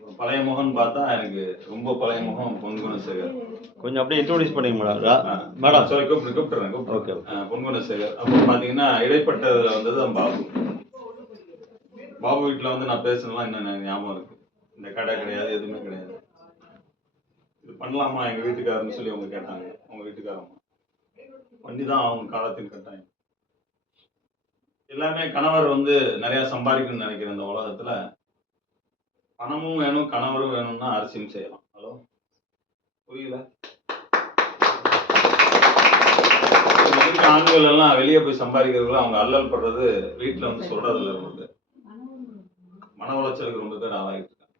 பழைய முகம்னு பார்த்தா எனக்கு ரொம்ப பழைய முகம் பொன்குணசேகர். கொஞ்சம் அப்படியே இன்ட்ரோடியூஸ் பண்ணிங்க மேடம். மேடம் சாரி கூப்பிட்டுறேன். ஓகே. பொன்குணசேகர். அப்புறம் பார்த்தீங்கன்னா இடைப்பட்டதில் வந்தது பாபு. பாபு வீட்டில் வந்து நான் பேசணும்லாம் இன்னும் ஞாபகம் இருக்கு. இந்த கடை கிடையாது, எதுவுமே கிடையாது. இது பண்ணலாமா எங்கள் வீட்டுக்காரன்னு சொல்லி அவங்க கேட்டாங்க. அவங்க வீட்டுக்காரம்மா பண்ணி தான் அவங்க காலத்தில் கட்டாயம். எல்லாமே கணவர் வந்து நிறைய சம்பாதிக்கணும்னு நினைக்கிற இந்த உலகத்துல பணமும் வேணும் கணவரும் வேணும்னா அரசியும் செய்யலாம். ஹலோ, புரியல? ஆண்கள் எல்லாம் வெளியே போய் சம்பாதிக்கிறதுல அவங்க அல்லல் படுறது வீட்டுல வந்து சொல்றதுல இருந்து மன உளைச்சலுக்கு ரொம்ப பேர் ஆளாகிட்டு இருக்காங்க.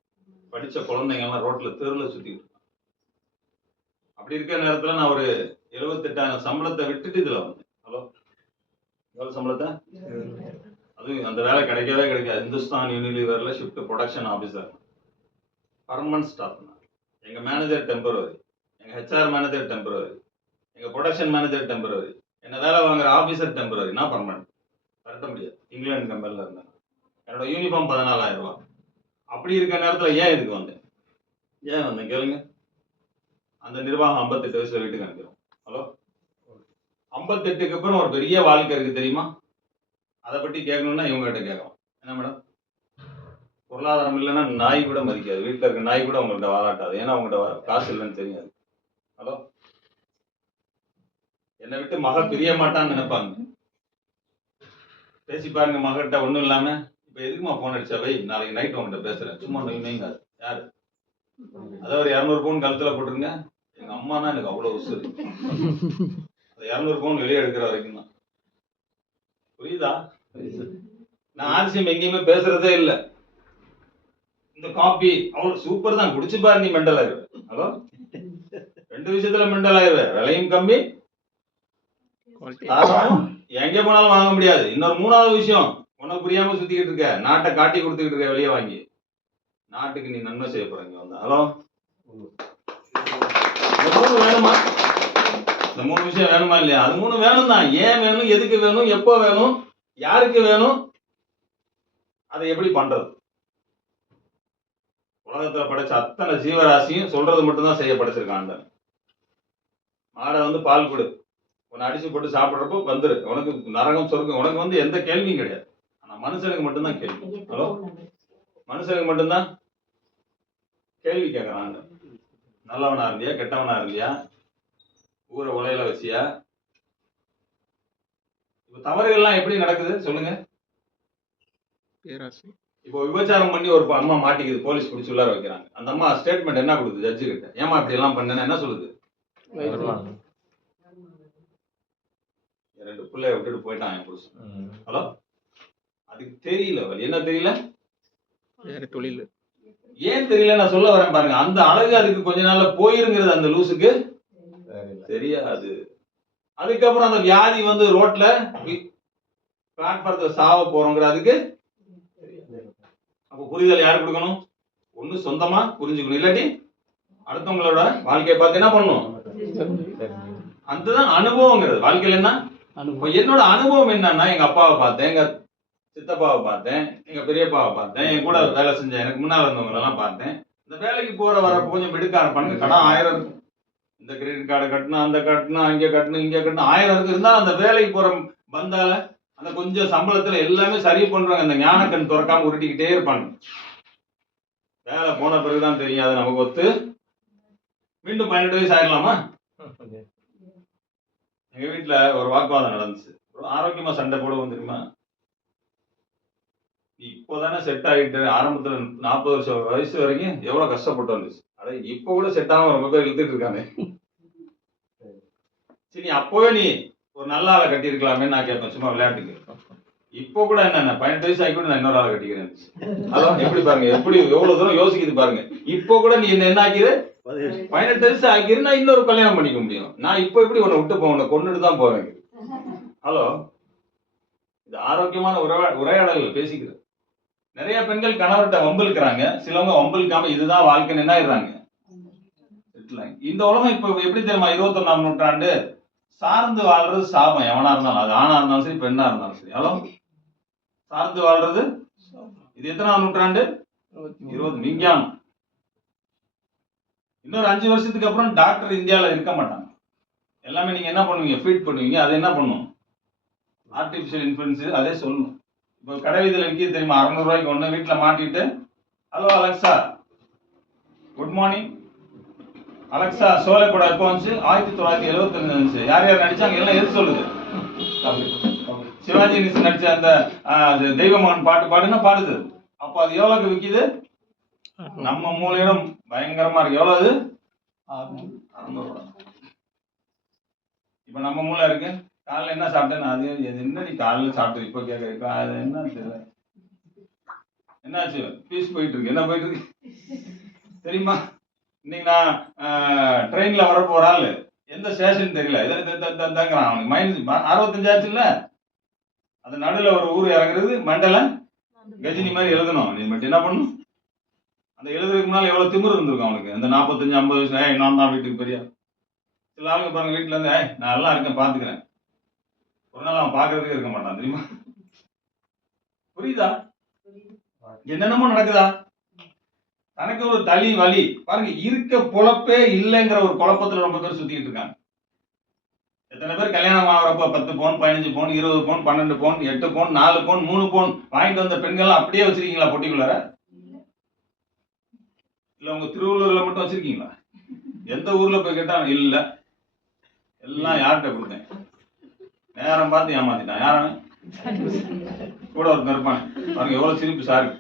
படிச்ச குழந்தைங்க எல்லாம் ரோட்ல தெருல சுத்திட்டு இருக்காங்க. அப்படி இருக்கிற நேரத்துல நான் ஒரு 78,000 சம்பளத்தை விட்டுட்டு இதுல வந்தேன். ஹலோ, எவ்வளவு சம்பளத்தை? அது அந்த வேலை கிடைக்கவே கிடைக்காது. இந்துஸ்தான் யூனிலிவர்ல shift production officer, permanent staff. எங்க மேனேஜர் டெம்பரவரி, எங்க ஹெச்ஆர் மேனேஜர் டெம்பரவரி, எங்க ப்ரொடக்ஷன் மேனேஜர் டெம்பரவரி, என்ன வேலை வாங்குற ஆஃபீஸர் டெம்பரவரி, நான் பர்மனன்ட். கரெக்ட முடியாது. இங்கிலாந்து கம்பெனில இருந்தேன். என்னோட யூனிஃபார்ம் 14,000 ரூபாய். அப்படி இருக்க நேரத்துல ஏன் இதுக்கு வந்தேன்? கேளுங்க. அந்த நிர்வாகம் 58 வயசுல வீட்டுக்கு அனுப்பிடும். ஹலோ, 58க்கு அப்புறம் ஒரு பெரிய வாழ்க்கை இருக்கு தெரியுமா? அதை பற்றி கேட்கணும்னா இவங்ககிட்ட கேட்கலாம். என்ன மேடம், பொருளாதாரம் இல்லைன்னா நாய் கூட மதிக்காது. வீட்டில் இருக்க நாய் கூட உங்கள்கிட்ட வாழாட்டாது. ஏன்னா உங்கள்கிட்ட காசு இல்லைன்னு தெரியாது. ஹலோ, என்னை விட்டு மக பிரிய மாட்டான்னு நினைப்பாங்க. பேசி பாருங்க மகிட்ட ஒன்றும் இல்லாம. இப்போ எதுக்குமா போன் அடிச்சா? வை, நாளைக்கு நைட் உங்கள்கிட்ட பேசுறேன். சும்மா நொய்ங்க. யாரு? அதாவது ஒரு 200 பவுன் கழுத்துல போட்டுருங்க. எங்க அம்மானா எனக்கு அவ்வளவு உசுறு. அந்த 200 பவுன் வெளியே எடுக்கிற வரைக்கும் தான். புரியுதா? நான் ஆர்சிஎம் எங்கேயுமே பேசுறதே இல்லை. இந்த காபி அவ்வளவு சூப்பர் தான், குடிச்சு பாரு, நீ மெண்டல் ஆயிடுவ. ஹலோ, 2 விஷயத்துல மெண்டல் ஆயிடுவ. விலையும் கம்மி, எங்க போனாலும் வாங்க முடியாது. இன்னொரு 3வது விஷயம், உனக்கு புரியாம சுத்திக்கிட்டு இருக்க, நாட்டை காட்டி கொடுத்துக்கிட்டு இருக்க வெளியே வாங்கி. நாட்டுக்கு நீ நன்மை செய்ய போறீங்க வந்தா. ஹலோ, இந்த 3 வேணுமா? இந்த 3 விஷயம் வேணுமா இல்லையா? அது 3 வேணும் தான். ஏன் வேணும், எதுக்கு வேணும், எப்போ வேணும், யாருக்கு வேணும், அதை எப்படி பண்றது? உலகத்துல படைச்ச அத்தனை ஜீவராசியும் சொல்றது மட்டும்தான் செய்ய படைச்சிருக்கான். மாடை வந்து பால் கொடு, உன்னை அடிச்சு போட்டு சாப்பிட்றப்போ வந்துரு, உனக்கு நரகம் சொர்க்கம், உனக்கு வந்து எந்த கேள்வியும் கிடையாது. ஆனா மனுஷனுக்கு மட்டும்தான் கேள்வி. ஹலோ, மனுஷனுக்கு மட்டும்தான் கேள்வி கேட்கறாங்க. நல்லவனா இருந்தியா, கெட்டவனா இருந்தியா, ஊரை உலையில வச்சியா? இப்ப தவறுகள்லாம் எப்படி நடக்குது சொல்லுங்க. இப்போ விபச்சாரம் பண்ணி ஒரு அம்மா மாட்டிக்குது, போலீஸ் பிடிச்சி உள்ளார வைக்கிறாங்க. அந்த அம்மா ஸ்டேட்மெண்ட் என்ன கொடுக்குது ஜட்ஜு கிட்ட? ஏமா இப்படி எல்லாம் பண்ணேன்னு என்ன சொல்லுது? 2 பிள்ளைய விட்டுட்டு போயிட்டான் என் புருஷன். ஹலோ, அதுக்கு தெரியல. என்ன தெரியல? தொழில் ஏன் தெரியல நான் சொல்ல வரேன் பாருங்க. அந்த அழகு அதுக்கு கொஞ்ச நாள்ல போயிருங்கிறது அந்த லூசுக்கு தெரியாது. அதுக்கப்புறம் அந்த வியாதி வந்து ரோட்ல பிளாட்ஃபாரத்துல சாவ போறோங்கிற அதுக்கு. அப்ப புரிதல் யாரு கொடுக்கணும்? ஒண்ணு சொந்தமா புரிஞ்சுக்கணும், இல்லாட்டி அடுத்தவங்களோட வாழ்க்கையை பார்த்து என்ன பண்ணணும்? அதுதான் அனுபவங்கிறது. வாழ்க்கையில என்ன என்னோட அனுபவம் என்னன்னா, எங்க அப்பாவை பார்த்தேன், எங்க சித்தப்பாவை பார்த்தேன், எங்க பெரியப்பாவை பார்த்தேன், என் கூட வேலை செஞ்ச எனக்கு முன்னால இருந்தவங்க எல்லாம் பார்த்தேன். இந்த வேலைக்கு போற வரப்போ கொஞ்சம் மிடுக்கார பண்ணுங்க. கடன் 1000 இருக்கும். இந்த கிரெடிட் கார்டை கட்டணும், அந்த கட்டணும், அங்கே கட்டணும், இங்கே கட்டணும், 1000 இருக்கு. இருந்தாலும் அந்த வேலைக்கு போற வந்தால அந்த கொஞ்சம் சம்பளத்துல எல்லாமே சரி பண்றாங்க. அந்த ஞானக்கண் துறக்காம உருட்டிக்கிட்டே இருப்பாங்க. வேலை போன பிறகுதான் தெரியும் அது நமக்கு ஒத்து. மீண்டும் 18 வயசு ஆயிடலாமா? எங்க வீட்டுல ஒரு வாக்குவாதம் நடந்துச்சு. ஆரோக்கியமா சண்டை போடுவோம் தெரியுமா? இப்போதானே செட் ஆகிட்டு. ஆரம்பத்துல 40 வயசு வரைக்கும் எவ்வளவு கஷ்டப்பட்டு வந்துச்சு. அட இப்ப கூட செட் ஆகாம ரொம்ப பேர் இழுத்துட்டு இருக்காங்க. சரி, அப்பவே நீ ஒரு நல்ல ஆளை கட்டி இருக்கலாமே நான் கேட்பேன், சும்மா விளையாட்டுக்கு. இப்போ கூட என்ன 18 வயசு ஆகி கூட நான் இன்னொரு ஆளை கட்டிக்கிறேன். அதான் எப்படி பாருங்க, எப்படி எவ்வளவு தூரம் யோசிக்குது பாருங்க. இப்போ கூட நீ என்ன ஆக்கிரு, 18 வயசு ஆக்கிரு, நான் இன்னொரு கல்யாணம் பண்ணிக்க முடியும். நான் இப்போ எப்படி உன்னை விட்டு போவேன், கொண்டுட்டு தான் போவேன். ஹலோ, இது ஆரோக்கியமான உரையாடல்கள் பேசிக்கிறது. நிறைய பெண்கள் கணவர்கிட்ட வம்பிருக்கிறாங்க. சிலவங்க வம்பிருக்காம இதுதான் வாழ்க்கைன்னு என்ன ஆயிடுறாங்க. இந்த உலகம் இப்ப எப்படி தெரியுமா? 21ஆம் நூற்றாண்டு சார்ந்து வாழ்றது சாபம். எவனா இருந்தாலும், அது ஆணா இருந்தாலும் சரி, பெண்ணா இருந்தாலும் சரி. ஹலோ, சார்ந்து வாழ்றது இது எத்தனாம் நூற்றாண்டு? 20. விஞ்ஞானம் இன்னொரு 5 வருஷத்துக்கு அப்புறம் டாக்டர் இந்தியாவில் இருக்க மாட்டாங்க. எல்லாமே நீங்க என்ன பண்ணுவீங்க, ஃபீட் பண்ணுவீங்க. அது என்ன பண்ணும், ஆர்டிஃபிஷியல் இன்ஃபுளுன்ஸ் அதே சொல்லணும். இப்போ கடை வீதியில் விற்கிது தெரியுமா, 600 ரூபாய்க்கு ஒன்று வீட்டில் மாட்டிட்டு, hello Alexa good morning, Alexa சோலை கூட எப்போ வந்துச்சு, 1975 வந்துச்சு. யார் யார் நடிச்சாங்க எல்லாம் எது சொல்லுது, சிவாஜி கணேசன் நடிச்ச அந்த தெய்வமகன் பாட்டு பாடுன்னா பாடுது. அப்போ அது எவ்வளோக்கு விற்கிது, நம்ம மூலையிடம் பயங்கரமா இருக்கு. எவ்வளவு, 600 ரூபா. இப்ப நம்ம மூளை இருக்கு, காலைல என்ன சாப்பிட்டேன்னு அது என்ன நீ காலைல சாப்பிட்டு இப்ப கேட்க, அது என்ன தெரியல, என்னாச்சு பீஸ் போயிட்டு இருக்கு, என்ன போயிட்டு இருக்கு தெரியுமா? இன்னைக்கு நான் ட்ரெயின்ல வர போற ஆளு எந்த ஸ்டேஷன் தெரியல, இதாங்கிறான். அவனுக்கு மைனஸ் 65 ஆச்சு இல்ல. அது நடுவில் ஒரு ஊர் இறங்குறது, மண்டல கஜினி மாதிரி எழுதணும். நீ மட்டும் என்ன பண்ணணும், அந்த எழுதுறதுக்கு முன்னால எவ்வளவு திமிரு இருந்திருக்கும் அவனுக்கு. அந்த 45-50 வயசு, நான் தான் வீட்டுக்கு பெரிய. சில ஆளுங்க பாருங்க வீட்டுல இருந்து, நான் எல்லாம் இருக்கேன் பாத்துக்கிறேன், ஒரு நாள் அவன் பாக்குறதுக்கு இருக்க மாட்டான் தெரியுமா? புரியுதா? என்னென்னமோ நடக்குதா? தனக்கு ஒரு தலி வலி பாருங்க, இருக்க பொழப்பே இல்லைங்கிற ஒரு குழப்பத்துல ரொம்ப பேர் சுத்திட்டு இருக்காங்க. எத்தனை பேர் கல்யாணம் ஆகிறப்ப 10 பவுன் 15 பவுன் 20 பவுன் 12 பவுன் 8 பவுன் 4 பவுன் 3 பவுன் வாங்கிட்டு வந்த பெண்கள்லாம் அப்படியே வச்சிருக்கீங்களா பொட்டிக்குள்ளார? இல்ல உங்க திருவள்ளூர்ல மட்டும் வச்சிருக்கீங்களா? எந்த ஊர்ல போய் கேட்டா இல்ல, எல்லாம் யார்கிட்ட கொடுத்தேன், நேரம் பார்த்து ஏமாத்திட்டான். யாரான கூட ஒருத்தன் இருப்பான் பாருங்க, எவ்வளவு சிரிப்பு சாரு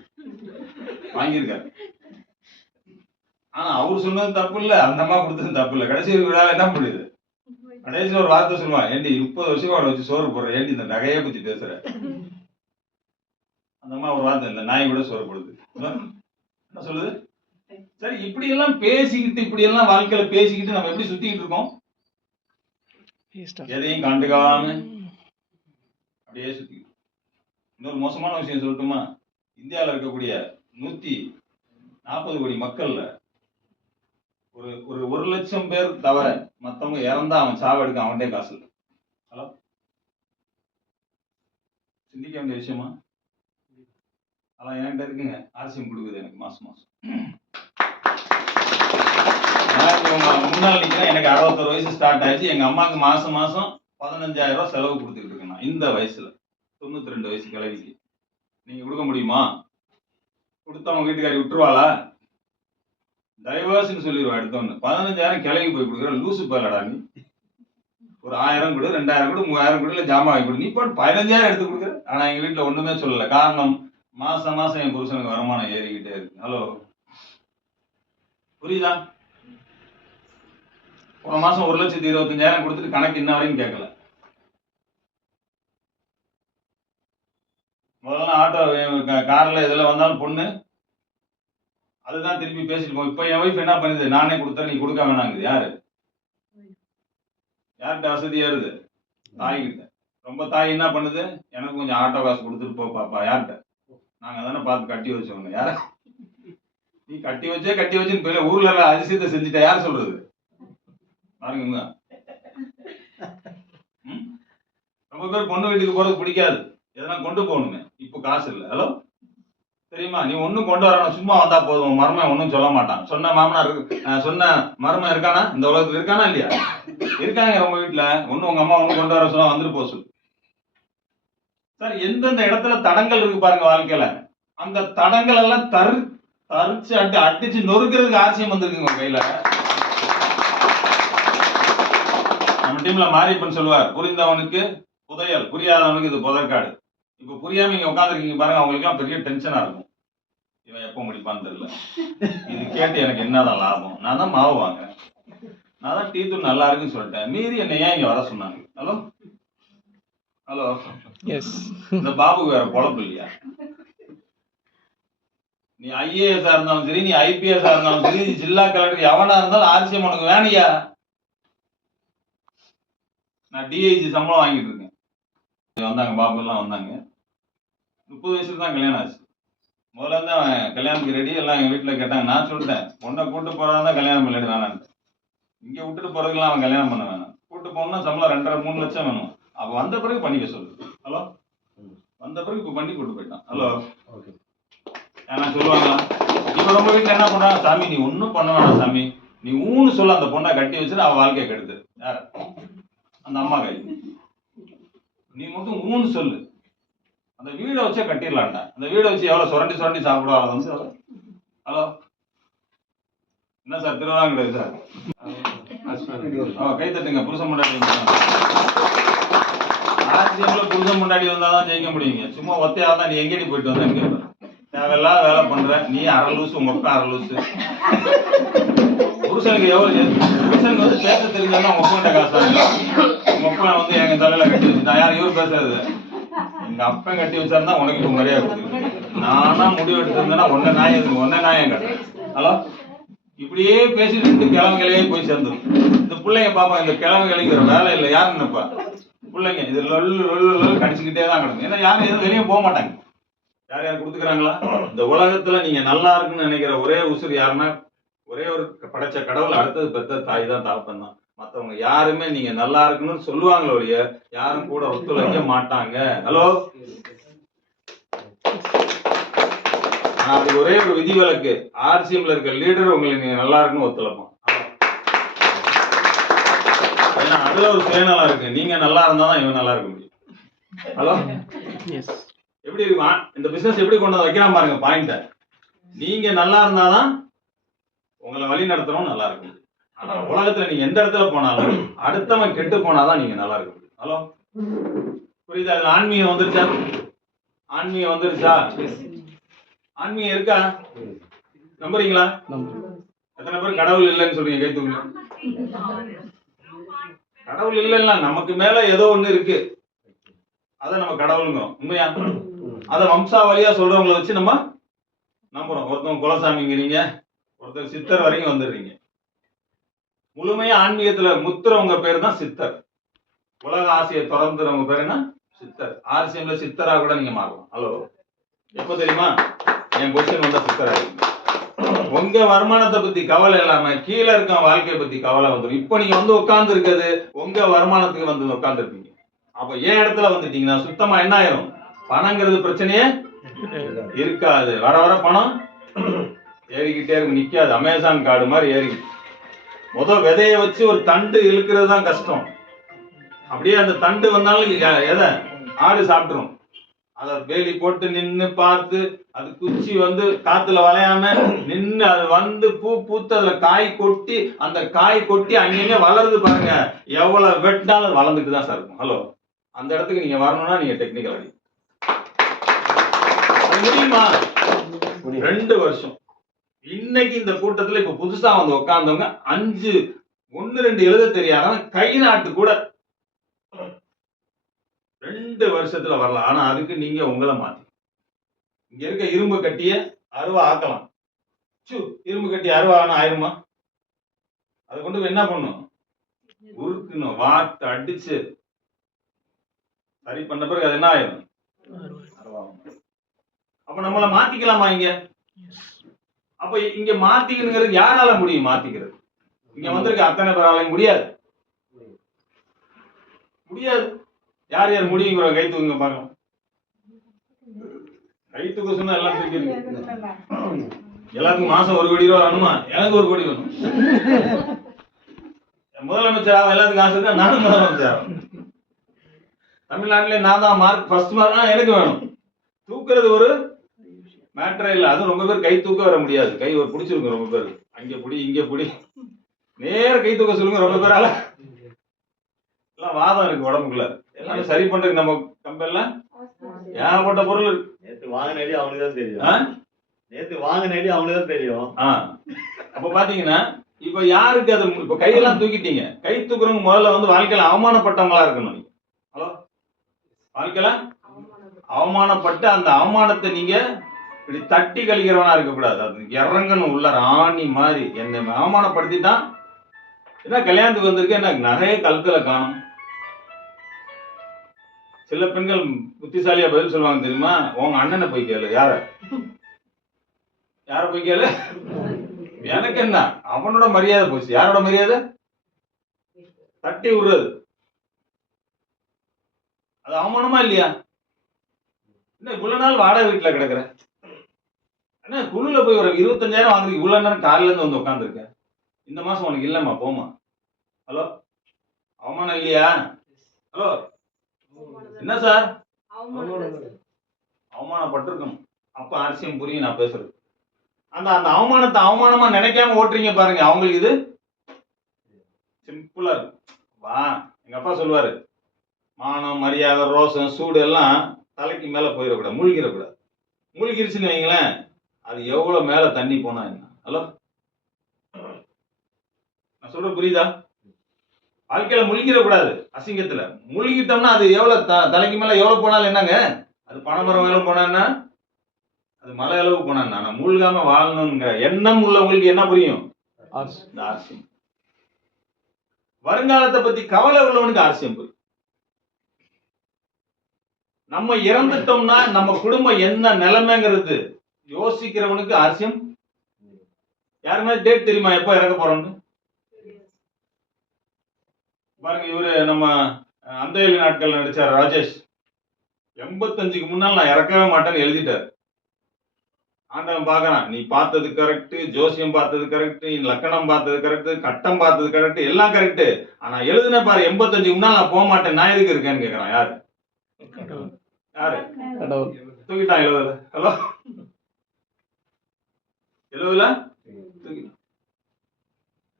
வாங்கியிருக்காரு. ஆனா அவரு சொன்னது தப்பு இல்ல, அந்த அம்மா கொடுத்தது தப்பு இல்ல. கடைசி விழாவில் என்ன பண்ணுது, கடைசியில் ஒரு வார்த்தை சொல்லுவான், ஏண்டி 30 வருஷம் அவளை வச்சு சோறு போடுற, ஏண்டி இந்த நகையை பத்தி பேசுற. அந்த அம்மா ஒரு வார்த்தை, இந்த நாய் கூட சோறு போடுது, என்ன சொல்லுது? சரி, இப்படி எல்லாம் பேசிக்கிட்டு, இப்படி எல்லாம் வாழ்க்கையில பேசிக்கிட்டு நம்ம எப்படி சுத்திக்கிட்டு இருக்கோம், எதையும் கண்டுக்காம அப்படியே சுத்திக்கிட்டு. இன்னொரு மோசமான விஷயம் சொல்லட்டுமா, இந்தியாவில் இருக்கக்கூடிய 140 கோடி மக்கள்ல ஒரு 1 லட்சம் பேர் தவிர மத்தவங்க இறந்தா அவன் சாவெடுக்க அவன்கிட்ட காசு இல்லை. ஹலோ, சிந்திக்க வேண்டிய விஷயமா? அதான் என்கிட்ட இருக்குங்க, ஆர்சிஎம் கொடுக்குது எனக்கு மாசம் மாசம். முன்னாள் நிக்கிறேன், எனக்கு 61 வயசு ஸ்டார்ட் ஆயிடுச்சு. எங்க அம்மாவுக்கு மாசம் மாசம் 15,000 ரூபாய் செலவு கொடுத்துட்டு இருக்கேன் நான் இந்த வயசுல. 92 வயசு கிழவிக்கு நீங்க கொடுக்க முடியுமா? கொடுத்தவங்க வீட்டுக்காரி விட்டுருவாளா? டைவர்ஸ்ன்னு சொல்லிடுவா எடுத்தோன்னு. 15,000 கிளவி போய் கொடுக்குற லூசு போயிலடா நீ. ஒரு 1000 கொடு, 2000 கொடு, 3000 கொடு, இல்ல ஜாமான் வாங்கி கொடு, நீ போட்டு 15,000 எடுத்து கொடுக்குற. ஆனா எங்க வீட்டுல ஒண்ணுமே சொல்லல. காரணம், மாசம் மாசம் என் புருஷனுக்கு வருமானம் ஏறிக்கிட்டே இருக்கு. ஹலோ, புரியுதா? போன மாசம் 1,25,000 கொடுத்துட்டு கணக்கு இன்ன வரைக்கும் கேட்கல. முதல்ல ஆட்டோ கார்ல இதுல வந்தாலும் பொண்ணு அதுதான் திருப்பி பேசிட்டு போகும். இப்ப என் ஒய்ஃப் என்ன பண்ணுது, நானே கொடுத்தேன் நீ கொடுக்க வேணாங்குது. யாரு யார்கிட்ட வசதியா இருக்கு? தாய்கிட்ட. ரொம்ப தாய் என்ன பண்ணுது, எனக்கு கொஞ்சம் ஆட்டோ காசு கொடுத்துட்டு போ பாப்பா. யார்கிட்ட? நாங்க தானே பார்த்து கட்டி வச்சோம். யார நீ கட்டி வச்சுன்னு ஊர்ல எல்லாம் அதிசயத்தை செஞ்சுட்ட, யார் சொல்றது? பாருங்க, ரொம்ப பேர் பொண்ணு வீட்டுக்கு போறது பிடிக்காது, எதனா கொண்டு போகணுமே. இப்ப காசு இல்லை. ஹலோ, தெரியுமா? நீ ஒன்னும் கொண்டு வரணும், சும்மா வந்தா போதும். மருமன் ஒன்னும் சொல்ல மாட்டான். சொன்ன மாமனார் சொன்ன மருமன் இருக்கானா இந்த உலகத்துல? இருக்கானா இல்லையா? இருக்காங்க உங்க வீட்டுல. ஒண்ணு உங்க அம்மா ஒண்ணு கொண்டு வர சொன்னா வந்துட்டு போக சொல்லு. சார், எந்தெந்த இடத்துல தடங்கள் இருக்கு பாருங்க வாழ்க்கையில, அந்த தடங்கள் எல்லாம் தரிச்சு அடிச்சு நொறுக்கிறதுக்கு ஆர்சிஎம் வந்திருக்குங்க கையில. நம்ம டீம்ல மாரியப்பன் சொல்லுவார், புரிந்தவனுக்கு புதையல், புரியாதவனுக்கு இது புதற்காடு. இப்ப புரியாம இங்க உட்காந்துருக்கீங்க பாருங்க, அவங்களுக்கு எல்லாம் பெரிய டென்ஷனா இருக்கும். இவன் எப்ப முடிப்பான்னு தெரியல, இது கேட்டு எனக்கு என்னதான் லாபம், நான் தான் மாவு வாங்குறேன், நான் தான் டீ தூள் நல்லா இருக்குன்னு சொல்லிட்டேன், மீறி என்ன ஏன் இங்க வர சொன்னாங்க. ஹலோ ஹலோ, இந்த பாபுக்கு வேற பொழப்பு இல்லையா? நீ ஐஏஎஸ் இருந்தாலும் சரி, நீ ஐபிஎஸ் இருந்தாலும் சரி, நீ ஜில்லா கலெக்டர் எவனா இருந்தாலும் ஆர்சிஎம் உனக்கு வேணையா? நான் டிஐஜி சம்பளம் வாங்கிட்டு இருக்கேன். வந்தாங்க பாபு எல்லாம் வந்தாங்க. 30 வயசுல தான் கல்யாணம் ஆச்சு. முதல்ல இருந்து அவன் கல்யாணத்துக்கு ரெடி. எல்லாம் எங்க வீட்டுல கேட்டாங்க. நான் சொல்லிட்டேன், பொண்ணை கூட்டு போறதா கல்யாணம் பண்ணிட்டு வேணான்னு. இங்க விட்டுட்டு போறதுக்கெல்லாம் அவன் கல்யாணம் பண்ண வேணாம். கூட்டு போனா சம்பளம் 2.5-3 லட்சம் வேணும். அவ வந்த பிறகு பண்ணிக்க சொல்லு. ஹலோ, வந்த பிறகு இப்ப பண்ணி கூட்டு போயிட்டான். ஹலோ, ஏன்னா சொல்லுவாங்களா? இப்ப ரொம்ப வீட்டுல என்ன பண்றாங்க, சாமி நீ ஒன்னும் பண்ண வேணாம் சாமி, நீ ஊன்னு சொல்ல அந்த பொண்ணை கட்டி வச்சுட்டு அவன் வாழ்க்கையை கெடுத்து யார அந்த அம்மா கை நீ மட்டும் ஊன்னு சொல்லு அந்த வீடை வச்சே கட்டிடலாம்டா அந்த வீடை வச்சு எவ்வளவு சுரண்டி சுரண்டி சாப்பிடுவாங்க வந்து ஹலோ என்ன சார் திருவாங்கடை சார் கை தட்டுங்க புருஷன் முன்னாடி ஆர்சிஎம்ல புருஷன் முன்னாடி வந்தாதான் ஜெயிக்க முடியுங்க சும்மா ஒத்தையா தான் நீ எங்கேடி போயிட்டு வந்தேன்னு கேட்பேன் தேவையில்லாத வேலை பண்ற நீ அரை லூசு உங்க அப்பா அரை லூசு புருஷனுக்கு புருஷனுக்கு வந்து பேச தெரிஞ்சா உங்க அப்பா காசா உங்க அப்பா வந்து எங்க தலையில கட்டி வச்சுட்டான் யார் இவர் பேசுறது எங்க அப்பா கட்டி வச்சாருந்தா உனக்கு இப்ப மரியாதை கொடுத்துருக்கு நானா முடிவு எடுத்திருந்தேன்னா ஒன்ன நாயம் கட்ட ஹலோ இப்படியே பேசி 2 கிழமைகளே போய் சேர்ந்துடும் இந்த பிள்ளைங்க பாப்பா இந்த கிழமைகளுங்கிற வேலை இல்லை யாரு நினைப்பா பிள்ளைங்க இது கடிச்சுக்கிட்டே தான் கிடக்கும் ஏன்னா யாரும் எதுவும் வெளியே போக மாட்டாங்க யார் கொடுத்துக்கிறாங்களா இந்த உலகத்துல நீங்க நல்லா இருக்குன்னு நினைக்கிற ஒரே உசுறு யாருன்னா ஒரே ஒரு படைச்ச கடவுள் அடுத்தது பெத்த தாய் தான் தாப்பன் தான் மற்றவங்க யாருமே நீங்க நல்லா இருக்குன்னு சொல்லுவாங்களோ ஒழிய யாரும் கூட ஒத்துழைக்க மாட்டாங்க ஹலோ அது ஒரே ஒரு விதிவிலக்கு ஆர்சிஎம்ல இருக்க லீடர் உங்களுக்கு நீங்க நல்லா இருக்குன்னு ஒத்துழைப்போம் ஏன்னா அதுல ஒரு சுயநலம் இருக்கு நீங்க நல்லா இருந்தாதான் இவன் நல்லா இருக்க முடியும் ஹலோ எப்படி இருக்கும் இந்த பிசினஸ் எப்படி கொண்டு வந்து வைக்கலாம் பாருங்க பாயிண்ட நீங்க நல்லா இருந்தாதான் உங்களை வழி நடத்தணும் நல்லா இருக்கும் ஆனா உலகத்துல நீங்க எந்த இடத்துல போனாலும் அடுத்தவன் கெட்டு போனாதான் நீங்க நல்லா இருக்க முடியும் ஹலோ புரியுதா அதுல ஆன்மீகம் வந்துருச்சா ஆன்மீகம் இருக்கா நம்புறீங்களா எத்தனை பேர் கடவுள் இல்லைன்னு சொல்றீங்க கை தூங்க கடவுள் இல்லைன்னா நமக்கு மேல ஏதோ ஒண்ணு இருக்கு அத நம்ம கடவுளுங்கிறோம் உண்மையா அத வம்சாவளியா சொல்றவங்களை வச்சு நம்ம நம்புறோம் ஒருத்தவங்க குலசாமிங்கிறீங்க ஒருத்தர் சித்தர் வரைக்கும் வந்துடுறீங்க முழுமையா ஆன்மீகத்துல முத்துறவங்க பேர் தான் சித்தர் உலக ஆசையை திறந்துறவங்க பேர் என்ன சித்தர் ஆர்சிஎம்ல சித்தரா கூட நீங்க மாறலாம் ஹலோ எப்ப தெரியுமா என் கொஸ்டின் வந்தா சித்தரா இருக்கு உங்க வருமானத்தை பத்தி கவலை இல்லாம கீழே இருக்க வாழ்க்கையை பத்தி கவலை வந்துடும் இப்ப நீங்க வந்து உட்கார்ந்து இருக்கிறது உங்க வருமானத்துக்கு வந்து உட்கார்ந்து இருப்பீங்க அப்ப ஏன் இடத்துல வந்துட்டீங்கன்னா சுத்தமா என்ன ஆயிரும் பணங்கிறது பிரச்சனையே இருக்காது வர வர பணம் ஏறிக்கிட்டே இருக்கு நிக்காது அமேசான் கார்டு மாதிரி ஏறி விதைய வச்சு ஒரு தண்டு இழுக்கிறது தான் கஷ்டம் அப்படியே அந்த தண்டு வந்தாலும் எதை ஆடு சாப்பிட்டுரும் அத வேலி போட்டு நின்னு பார்த்து அது குச்சி வந்து காத்துல வளையாம நின்னு அது வந்து பூ பூத்து அதுல காய் கொட்டி அந்த காய் கொட்டி அங்கேயுமே வளருது பாருங்க எவ்வளவு வெட்டினாலும் வளர்ந்துட்டு தான் சார் இருக்கும் ஹலோ அந்த இடத்துக்கு நீங்க வரணும்னா நீங்க டெக்னிக்கல் அடி முடியுமா 2 வருஷம் இன்னைக்கு இந்த கூட்டத்துல இப்ப புதுசா வந்து உட்கார்ந்தவங்க 5 1 2 எழுத தெரியாத கை நாட்டு கூட 2 வருஷத்துல வரலாம் ஆனா அதுக்கு நீங்க உங்களை மாத்தி இங்க இருக்க இரும்பு கட்டிய அருவா ஆக்கலாம் இரும்பு கட்டி அருவா ஆனா ஆயிருமா அதை கொண்டு போய் என்ன பண்ணும் உருக்கணும் வாட்டு அடிச்சு சரி பண்ண பிறகு அது என்ன ஆயிரும் அப்ப நம்மள மாத்திக்கலாமா இங்க அப்ப இங்க மாத்திக்கிறது யாரால முடியும் மாத்திக்கிறது இங்க வந்திருக்க அத்தனை பேராலையும் முடியாது யார் யார் முடியுங்கிற கை தூக்குங்க பார்க்கலாம் கை தூக்க சொன்னா எல்லாம் தூக்கி எல்லாத்துக்கும் மாசம் 1 கோடி ரூபா வேணுமா எனக்கு 1 கோடி வேணும் முதலமைச்சர் ஆகும் எல்லாத்துக்கும் ஆசை இருக்கா நானும் முதலமைச்சர் தமிழ்நாட்டிலே நான் தான் ஃபர்ஸ்ட் மார்க் எனக்கு வேணும் தூக்குறது ஒரு மேட்டரே இல்லை அதுவும் ரொம்ப பேர் கை தூக்க வர முடியாது கை ஒரு பிடிச்சிருக்கும் ரொம்ப பேர் அங்க பிடி இங்க பிடி நேர கை தூக்க சொல்லுங்க ரொம்ப பேரால எல்லாம் வாதம் இருக்கு உடம்புக்குள்ள எல்லாமே சரி பண்றதுக்கு நம்ம கம்பெனில ஏகப்பட்ட பொருள் இருக்கு நேத்து வாங்கினேடி அவனுக்கு தான் தெரியும் அப்ப பாத்தீங்கன்னா இப்ப யாருக்கு அது இப்ப கையெல்லாம் தூக்கிட்டீங்க கை தூக்குறவங்க முதல்ல வந்து வாழ்க்கையில அவமானப்பட்டவங்களா இருக்கணும் நீங்க ஹலோ வாழ்க்கையில அவமானப்பட்டு அந்த அவமானத்தை நீங்க இப்படி தட்டி கழிக்கிறவனா இருக்கக்கூடாது அது இறங்கணும் உள்ள ராணி மாதிரி என்னை அவமானப்படுத்திட்டான் என்ன கல்யாணத்துக்கு வந்திருக்கேன் எனக்கு நகையே கழுத்துல காணும் சில பெண்கள் புத்திசாலியா பதில் சொல்லுவாங்க தெரியுமா உங்க அண்ணனை போய் கேளு யார போய் கேளு எனக்கு என்ன அவனோட மரியாதை போச்சு யாரோட மரியாதை தட்டி விடுறது அது அவமானமா இல்லையா என்ன இவ்வளவு நாள் வாடகை வீட்டுல கிடக்குற என்ன குழுல போய் ஒரு 25,000 வாங்குறதுக்கு இவ்வளவு நேரம் காலையில இருந்து வந்து உட்காந்துருக்கேன் இந்த மாசம் உனக்கு இல்லம்மா, போமா. ஹலோ, அவமானம் இல்லையா? ஹலோ, என்ன சார்? அவமானப்பட்டிருக்கணும். அப்ப அரசியம் புரியும் நான் பேசுறது. அந்த அந்த அவமானத்தை அவமானமா நினைக்காம ஓட்டுறீங்க பாருங்க, அவங்களுக்கு இது சிம்பிளா இருக்கு. வா, எங்க அப்பா சொல்லுவாரு, மானம், மரியாதை, ரோசம், சூடு எல்லாம் தலைக்கு மேல போயிடக்கூடாது, மூழ்கிடக்கூடாது. மூழ்கிருச்சுன்னு வைங்களேன், அது எவ்வளவு மேல தண்ணி போனா என்ன. ஹலோ, நான் சொல்றது புரியுதா? வாழ்க்கையில முழுகிடக்கூடாது. அசிங்கத்துல முழுகிட்டோம்னா அது எவ்வளவு தலைக்கு மேல எவ்வளவு போனாலும் என்னங்க, அது பனைமரம் எவ்வளவு போனா, அது மலை அளவு போனா, நான் மூழ்காம வாழணுங்கிற எண்ணம் உள்ளவங்களுக்கு என்ன புரியும்? இந்த ஆர்சியம். வருங்காலத்தை பத்தி கவலை உள்ளவனுக்கு ஆர்சியம் புரியும். நம்ம இறந்துட்டோம்னா நம்ம குடும்பம் என்ன நிலைமைங்கிறது யோசிக்கிறவனுக்கு ஆர்சியம். யாருமே டேட் தெரியுமா எப்ப இறக்க போறோம்னு? பாருங்க, இவரு நம்ம அந்த நாட்கள் நடிச்சார் ராஜேஷ், 85க்கு முன்னால் நான் இறக்கவே மாட்டேன்னு எழுதிட்டார். ஆண்டவன் பாக்குறான், நீ பார்த்தது கரெக்ட், ஜோசியம் பார்த்தது கரெக்ட், லக்கணம் பார்த்தது கரெக்ட், கட்டம் பார்த்தது கரெக்ட், எல்லாம் கரெக்ட். ஆனா எழுதுன பாரு 85க்கு முன்னால் நான் போக மாட்டேன், நான் எதுக்கு இருக்கேன்னு கேக்குறான். யாரு? யாரு? தூக்கிட்டான் 70. ஹலோ, 70ல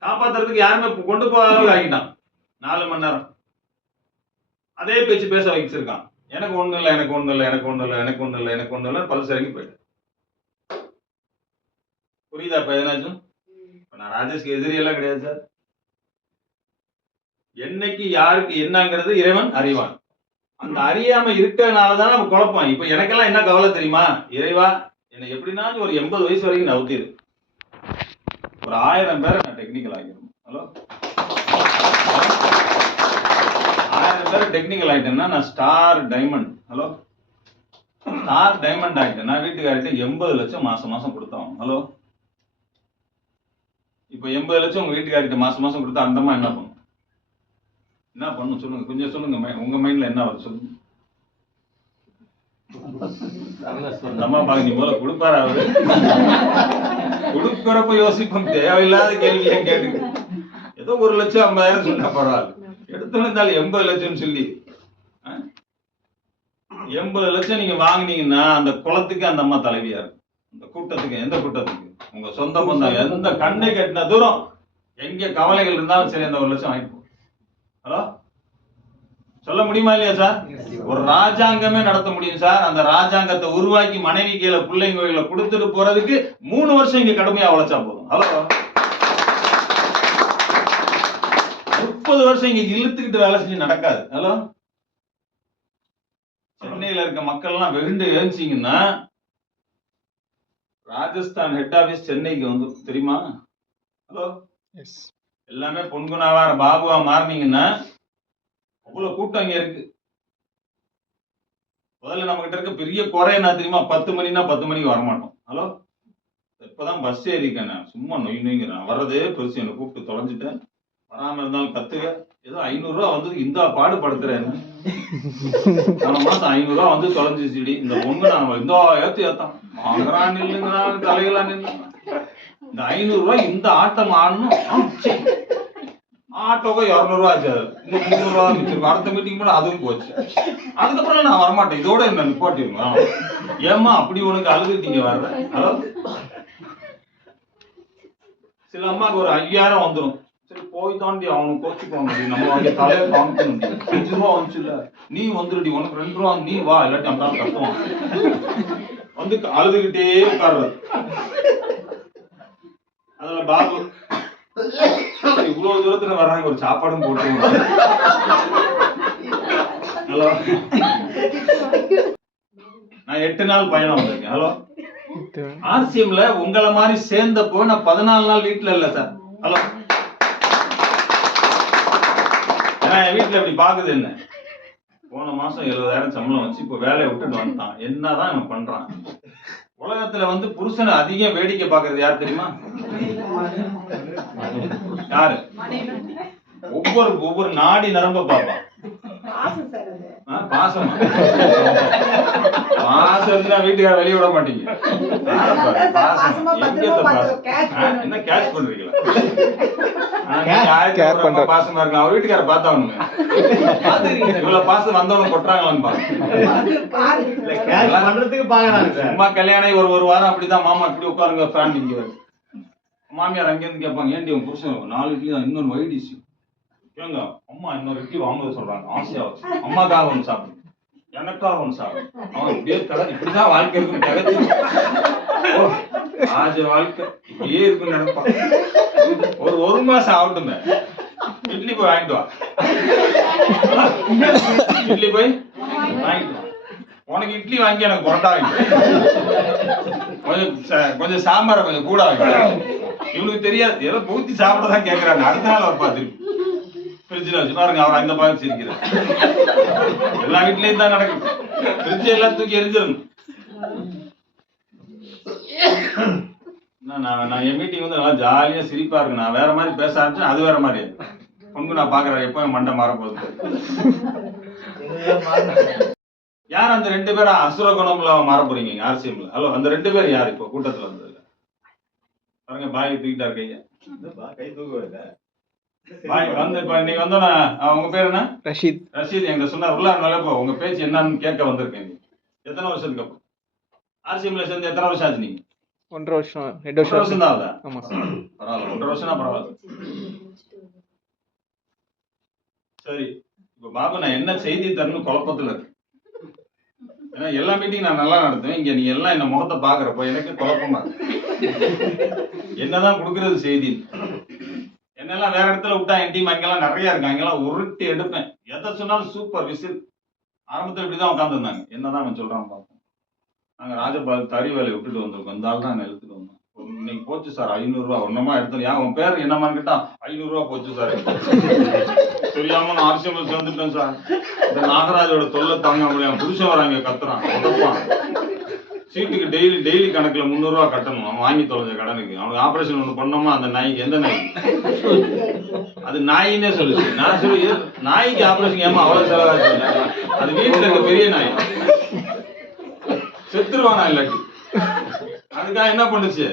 காப்பாத்துறதுக்கு யாருமே கொண்டு போகாத அளவுக்கு ஆகிட்டான். 4 மணி நேரம் அதே பேச்சு பேச வச்சிருக்கான். எனக்கு ஒண்ணு இல்லை, எனக்கு ஒண்ணு இல்லை, எனக்கு ஒண்ணு இல்லை, எனக்கு ஒண்ணு இல்லை, எனக்கு ஒண்ணு இல்லை, பல்ஸ் இறங்கி போயிட்டு. புரியுதா இப்ப எதனாச்சும்? நான் ராஜேஷ்க்கு எதிரி எல்லாம் கிடையாது சார். என்னைக்கு யாருக்கு என்னங்கிறது இறைவன் அறிவான். அந்த அறியாம இருக்கிறதுனாலதான் நம்ம குழப்பம். இப்ப எனக்கெல்லாம் என்ன கவலை தெரியுமா? இறைவா, என்னை எப்படினாலும் ஒரு 80 வயசு வரைக்கும் நவுத்திரு, ஒரு 1000 பேரை நான் டெக்னிக்கல் ஆகிடணும். ஹலோ, 1000 பேர் டெக்னிக்கல் ஆயிட்டேன்னா நான் star diamond. Hello, star diamond ஆயிட்டேன்னா வீட்டுக்காரிட்ட 80 லட்சம் மாசம் மாசம் கொடுத்தோம். ஹலோ, இப்ப 80 லட்சம் உங்க வீட்டுக்காரிட்ட மாசம் மாசம் கொடுத்தா அந்தமா என்ன பண்ணும்? என்ன பண்ணும் சொல்லுங்க, கொஞ்சம் சொல்லுங்க. உங்க மைண்ட்ல என்ன வரும் சொல்லுங்க. அம்மா பாக்க நீ போல கொடுப்பாரு அவரு. கொடுக்கறப்ப யோசிப்போம், தேவையில்லாத கேள்வி ஏன் கேட்டு. ஏதோ 1,50,000 சொன்னா பரவாயில்ல, எடுத்துருந்தாலும் 80 லட்சம் சொல்லி 80 லட்சம் நீங்க வாங்கினீங்கன்னா அந்த குளத்துக்கு அந்த அம்மா தலைவியா இருக்கும். அந்த கூட்டத்துக்கு, எந்த கூட்டத்துக்கு? உங்க சொந்த பந்தம் எந்த கண்ணை கட்டின தூரம் எங்க கவலைகள் இருந்தாலும் சரி, அந்த 1 லட்சம் வாங்கிட்டு போ. ஹலோ, சொல்ல முடியுமா இல்லையா சார்? ஒரு ராஜாங்கமே நடத்த முடியும் சார். அந்த ராஜாங்கத்தை உருவாக்கி மனைவி கீழ பிள்ளைங்க கோயில கொடுத்துட்டு போறதுக்கு 3 வருஷம் இங்க கடுமையா உழைச்சா போதும். ஹலோ, 30 வருஷம் இங்க இழுத்துக்கிட்டு வேலை செஞ்சு நடக்காது. ஹலோ, சென்னையில இருக்க மக்கள் எல்லாம் வெகுண்டு எழுச்சிங்கன்னா ராஜஸ்தான் ஹெட் ஆபீஸ் சென்னைக்கு வந்து தெரியுமா? ஹலோ, எல்லாமே பொன்குணாவா பாபுவா மாறினீங்கன்னா அவ்வளவு கூட்டம் இங்க இருக்கு. முதல்ல நம்ம கிட்ட இருக்க பெரிய குறை என்ன தெரியுமா? 10 மணினா 10 மணிக்கு வரமாட்டோம். ஹலோ, இப்பதான் பஸ் ஏறிக்கேன், சும்மா நொய் நொய்ங்கிறேன், வர்றதே பெருசு, என்னை கூப்பிட்டு தொலைஞ்சிட்டேன், வராம இருந்தாலும் கத்துக்க. ஏதோ 500 ரூபா வந்து இந்த பாடுபடுத்துறேன். போன மாசம் 500 ரூபா வந்து தொலைஞ்சிச்சுடி. இந்த பொண்ணு நான் இந்த ஏத்தான் வாங்குறான் இல்லைங்கிறான், தலைகளா நின்று இந்த 500 ரூபாய் இந்த ஆட்டம் ஆடணும். ஆட்டோக்கு 200 ரூபா ஆச்சு, இந்த 300 ரூபா மிச்சிருக்கோம். அடுத்த மீட்டிங் கூட அதுவும் போச்சு. அதுக்கப்புறம் நான் வரமாட்டேன், இதோட என்ன நிப்பாட்டிருங்க. ஏமா அப்படி உனக்கு அழுதுட்டீங்க வர்ற? ஹலோ, சில அம்மாவுக்கு ஒரு 5000 வந்துடும். சரி போய் தாண்டி அவனுக்கு கோச்சுக்கோங்க, நம்ம அங்கே தலையை காமிக்கணும். 5 ரூபா வந்துச்சு இல்ல, நீ வந்துருடி, உனக்கு 2 ரூபா, நீ வா, இல்லாட்டி அம்மா கட்டுவான். வந்து அழுதுகிட்டே உட்கார்றது. அதுல பாபு இவ்வளவு தூரத்துல வர்றாங்க, ஒரு சாப்பாடும் போட்டு. ஹலோ, நான் 8 நாள் பயணம் வந்திருக்கேன். ஹலோ, ஆர்சிஎம்ல உங்களை மாதிரி சேர்ந்தப்போ நான் 14 நாள் வீட்டுல இல்ல சார். ஹலோ, என் வீட்டுல இப்படி பாக்குது என்ன, போன மாசம் 70,000 சம்பளம் வச்சு இப்ப வேலையை விட்டுட்டு வந்துட்டான், என்னதான் இவன் பண்றான்? உலகத்துல வந்து புருஷனை அதிகம் வேடிக்கை பாக்குறது யார் தெரியுமா? யாரு? ஒவ்வொரு நாடி நரம்ப பார்ப்பான். பாசமா பாசம் இருந்தா வீட்டுக்கார வெளிய விட மாட்டீங்க. பாசம் எங்க பாசம் என்ன கேட்ச் பண்றீங்களா? பாசமா இருக்கலாம். அவர் வீட்டுக்கார பார்த்தாவணுங்க. இவ்வளவு பாசம் வந்தவங்க கொட்டுறாங்களான்னு பாருங்க. சும்மா கல்யாணம் ஒரு வாரம் அப்படிதான். மாமா இப்படி உட்காருங்க, ஃபேன் இங்க. மாமியார் அங்கேருந்து கேட்பாங்க, ஏன்டி உன் புருஷன் 4 இட்லி தான், இன்னொரு வைடிசி ஏங்க அம்மா இன்னொரு இட்லி வாங்குறது சொல்றாங்க, ஆசையா வச்சு அம்மாக்காக ஒன்று சாப்பிடு, எனக்காக ஒன்று சாப்பிடு. அவன் இப்படியே இப்படிதான் வாழ்க்கை இருக்குன்னு திகச்சு ஆஜ வாழ்க்கை இப்படியே இருக்குன்னு நினைப்பான். ஒரு மாசம் ஆகட்டுமே, இட்லி போய் வாங்கிட்டு வா, இட்லி போய் வாங்கிட்டு வா. உனக்கு இட்லி வாங்கி எனக்கு புரோட்டா வாங்கி, கொஞ்சம் சாம்பாரை கொஞ்சம் கூட வாங்கி. இவனுக்கு தெரியாது, ஏதோ பூத்தி சாப்பிடதான் கேட்கறாங்க. அடுத்த நாள் அவர் பார்த்துருக்கு ஃப்ரிட்ஜில் வச்சு பாருங்க, அவர் அந்த பக்கம் சிரிக்கிறார். எல்லா வீட்லயும் தான் நடக்குது. ஃப்ரிட்ஜ் எல்லாம் தூக்கி எரிஞ்சிடணும். நான் என் மீட்டிங் வந்து நல்லா ஜாலியா சிரிப்பா இருக்கு. நான் வேற மாதிரி பேச ஆரம்பிச்சேன், அது வேற மாதிரி பொண்ணு. நான் பாக்குறேன் எப்போ என் மண்டை மாற போகுது. யார் அந்த 2 பேரும் அசுர குணம்ல மாற போறீங்க ஆர்சிஎம்ல? ஹலோ, அந்த 2 பேர் யார் இப்போ கூட்டத்துல வந்தது? பாருங்க, பாய் தூக்கிட்டா கைய, கை தூக்குவாங்க. பாய் வந்து இப்ப நீங்க வந்தோன்னா, உங்க பேர் என்ன? ரஷீத். ரஷீத் எங்க சொன்னா உள்ள இப்போ உங்க பேச்சு என்னன்னு கேட்க வந்திருக்கேன். எத்தனை வருஷத்துக்கு அப்புறம் ஆர்சிஎம்ல சேர்ந்து எத்தனை வருஷம் ஆச்சு நீங்க? 1.5 வருஷம் 2 வருஷம் தான் ஆகுதா? ஆமா பரவாயில்ல, 1.5 வருஷம் தான் பரவாயில்ல. சரி, இப்ப பாபு நான் என்ன செய்தி தரணும் குழப்பத்துல இருக்கு. ஏன்னா எல்லா மீட்டிங் நான் நல்லா நடத்துவேன். இங்க நீங்க எல்லாம் என்ன முகத்தை பாக்குறப்போ எனக்கு குழப்பமா இருக்கு. என்னதான் கொடுக்கறது செய்தி? என்னெல்லாம் வேற இடத்துல விட்டா என் டீம் அங்கெல்லாம் நிறைய இருக்கு, அங்கெல்லாம் உருட்டி எடுப்பேன். எதை சொன்னாலும் சூப்பர் விசில். ஆரம்பத்தில் இப்படிதான் உட்காந்துருந்தாங்க. என்னதான் அவன் சொல்றான் பார்ப்போம். நாங்க ராஜபால் தறி வேலையை விட்டுட்டு வந்திருக்கோம். இந்த ஆள் தான் எழுத்துட்டு வந்தோம். இன்னைக்கு போச்சு சார் 500 ரூபா. ஒன்னமா எடுத்து ஏன் உன் பேர் என்னமான்னு கேட்டா 500 ரூபா போச்சு சார். தெரியாம நான் ஆர்சிஎம் சேர்ந்துட்டேன் சார். இந்த நாகராஜோட தொல்லை தாங்க முடியாம புருஷன் வராங்க, கத்துறான், உதப்பான். சீட்டுக்கு டெய்லி கணக்குல 300 ரூபா கட்டணும். அவன் வாங்கி தொலைஞ்ச கடனுக்கு. அவனுக்கு ஆபரேஷன் ஒண்ணு பண்ணோமா, அந்த நாய்க்கு. எந்த நாய் அது? நாயின்னே சொல்லுச்சு. நான் சொல்லி நாய்க்கு ஆபரேஷன் ஏமா அவ்வளவு செலவாச்சு? அது வீட்டுல இருக்க பெரிய நாய், செத்துருவானா இல்லாட்டி. அதுக்காக என்ன பண்ணுச்சு,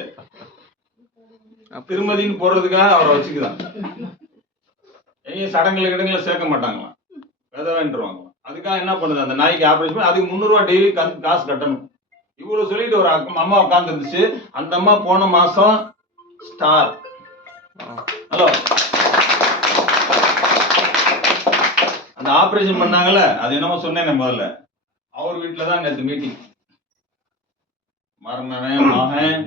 திருமதின்னு போடுறதுக்காக அவரை வச்சுக்குதான். எங்கேயும் சடங்குல கிடங்குல சேர்க்க மாட்டாங்களாம், விதவான்ட்டுருவாங்களாம். அதுக்காக என்ன பண்ணுது, அந்த நாய்க்கு ஆபரேஷன் பண்ணி அதுக்கு 300 ரூபா டெய்லி காசு கட்டணும். இவ்வளவு சொல்லிட்டு ஒரு அம்மா உட்கார்ந்து இருந்துச்சு. அந்த அம்மா போன மாசம் ஸ்டார். ஹலோ, அந்த ஆபரேஷன் பண்ணாங்கல்ல, அது என்னமோ சொன்னேன் முதல்ல. அவர் வீட்டுலதான் நேற்று மீட்டிங். மருமகன், மகன்,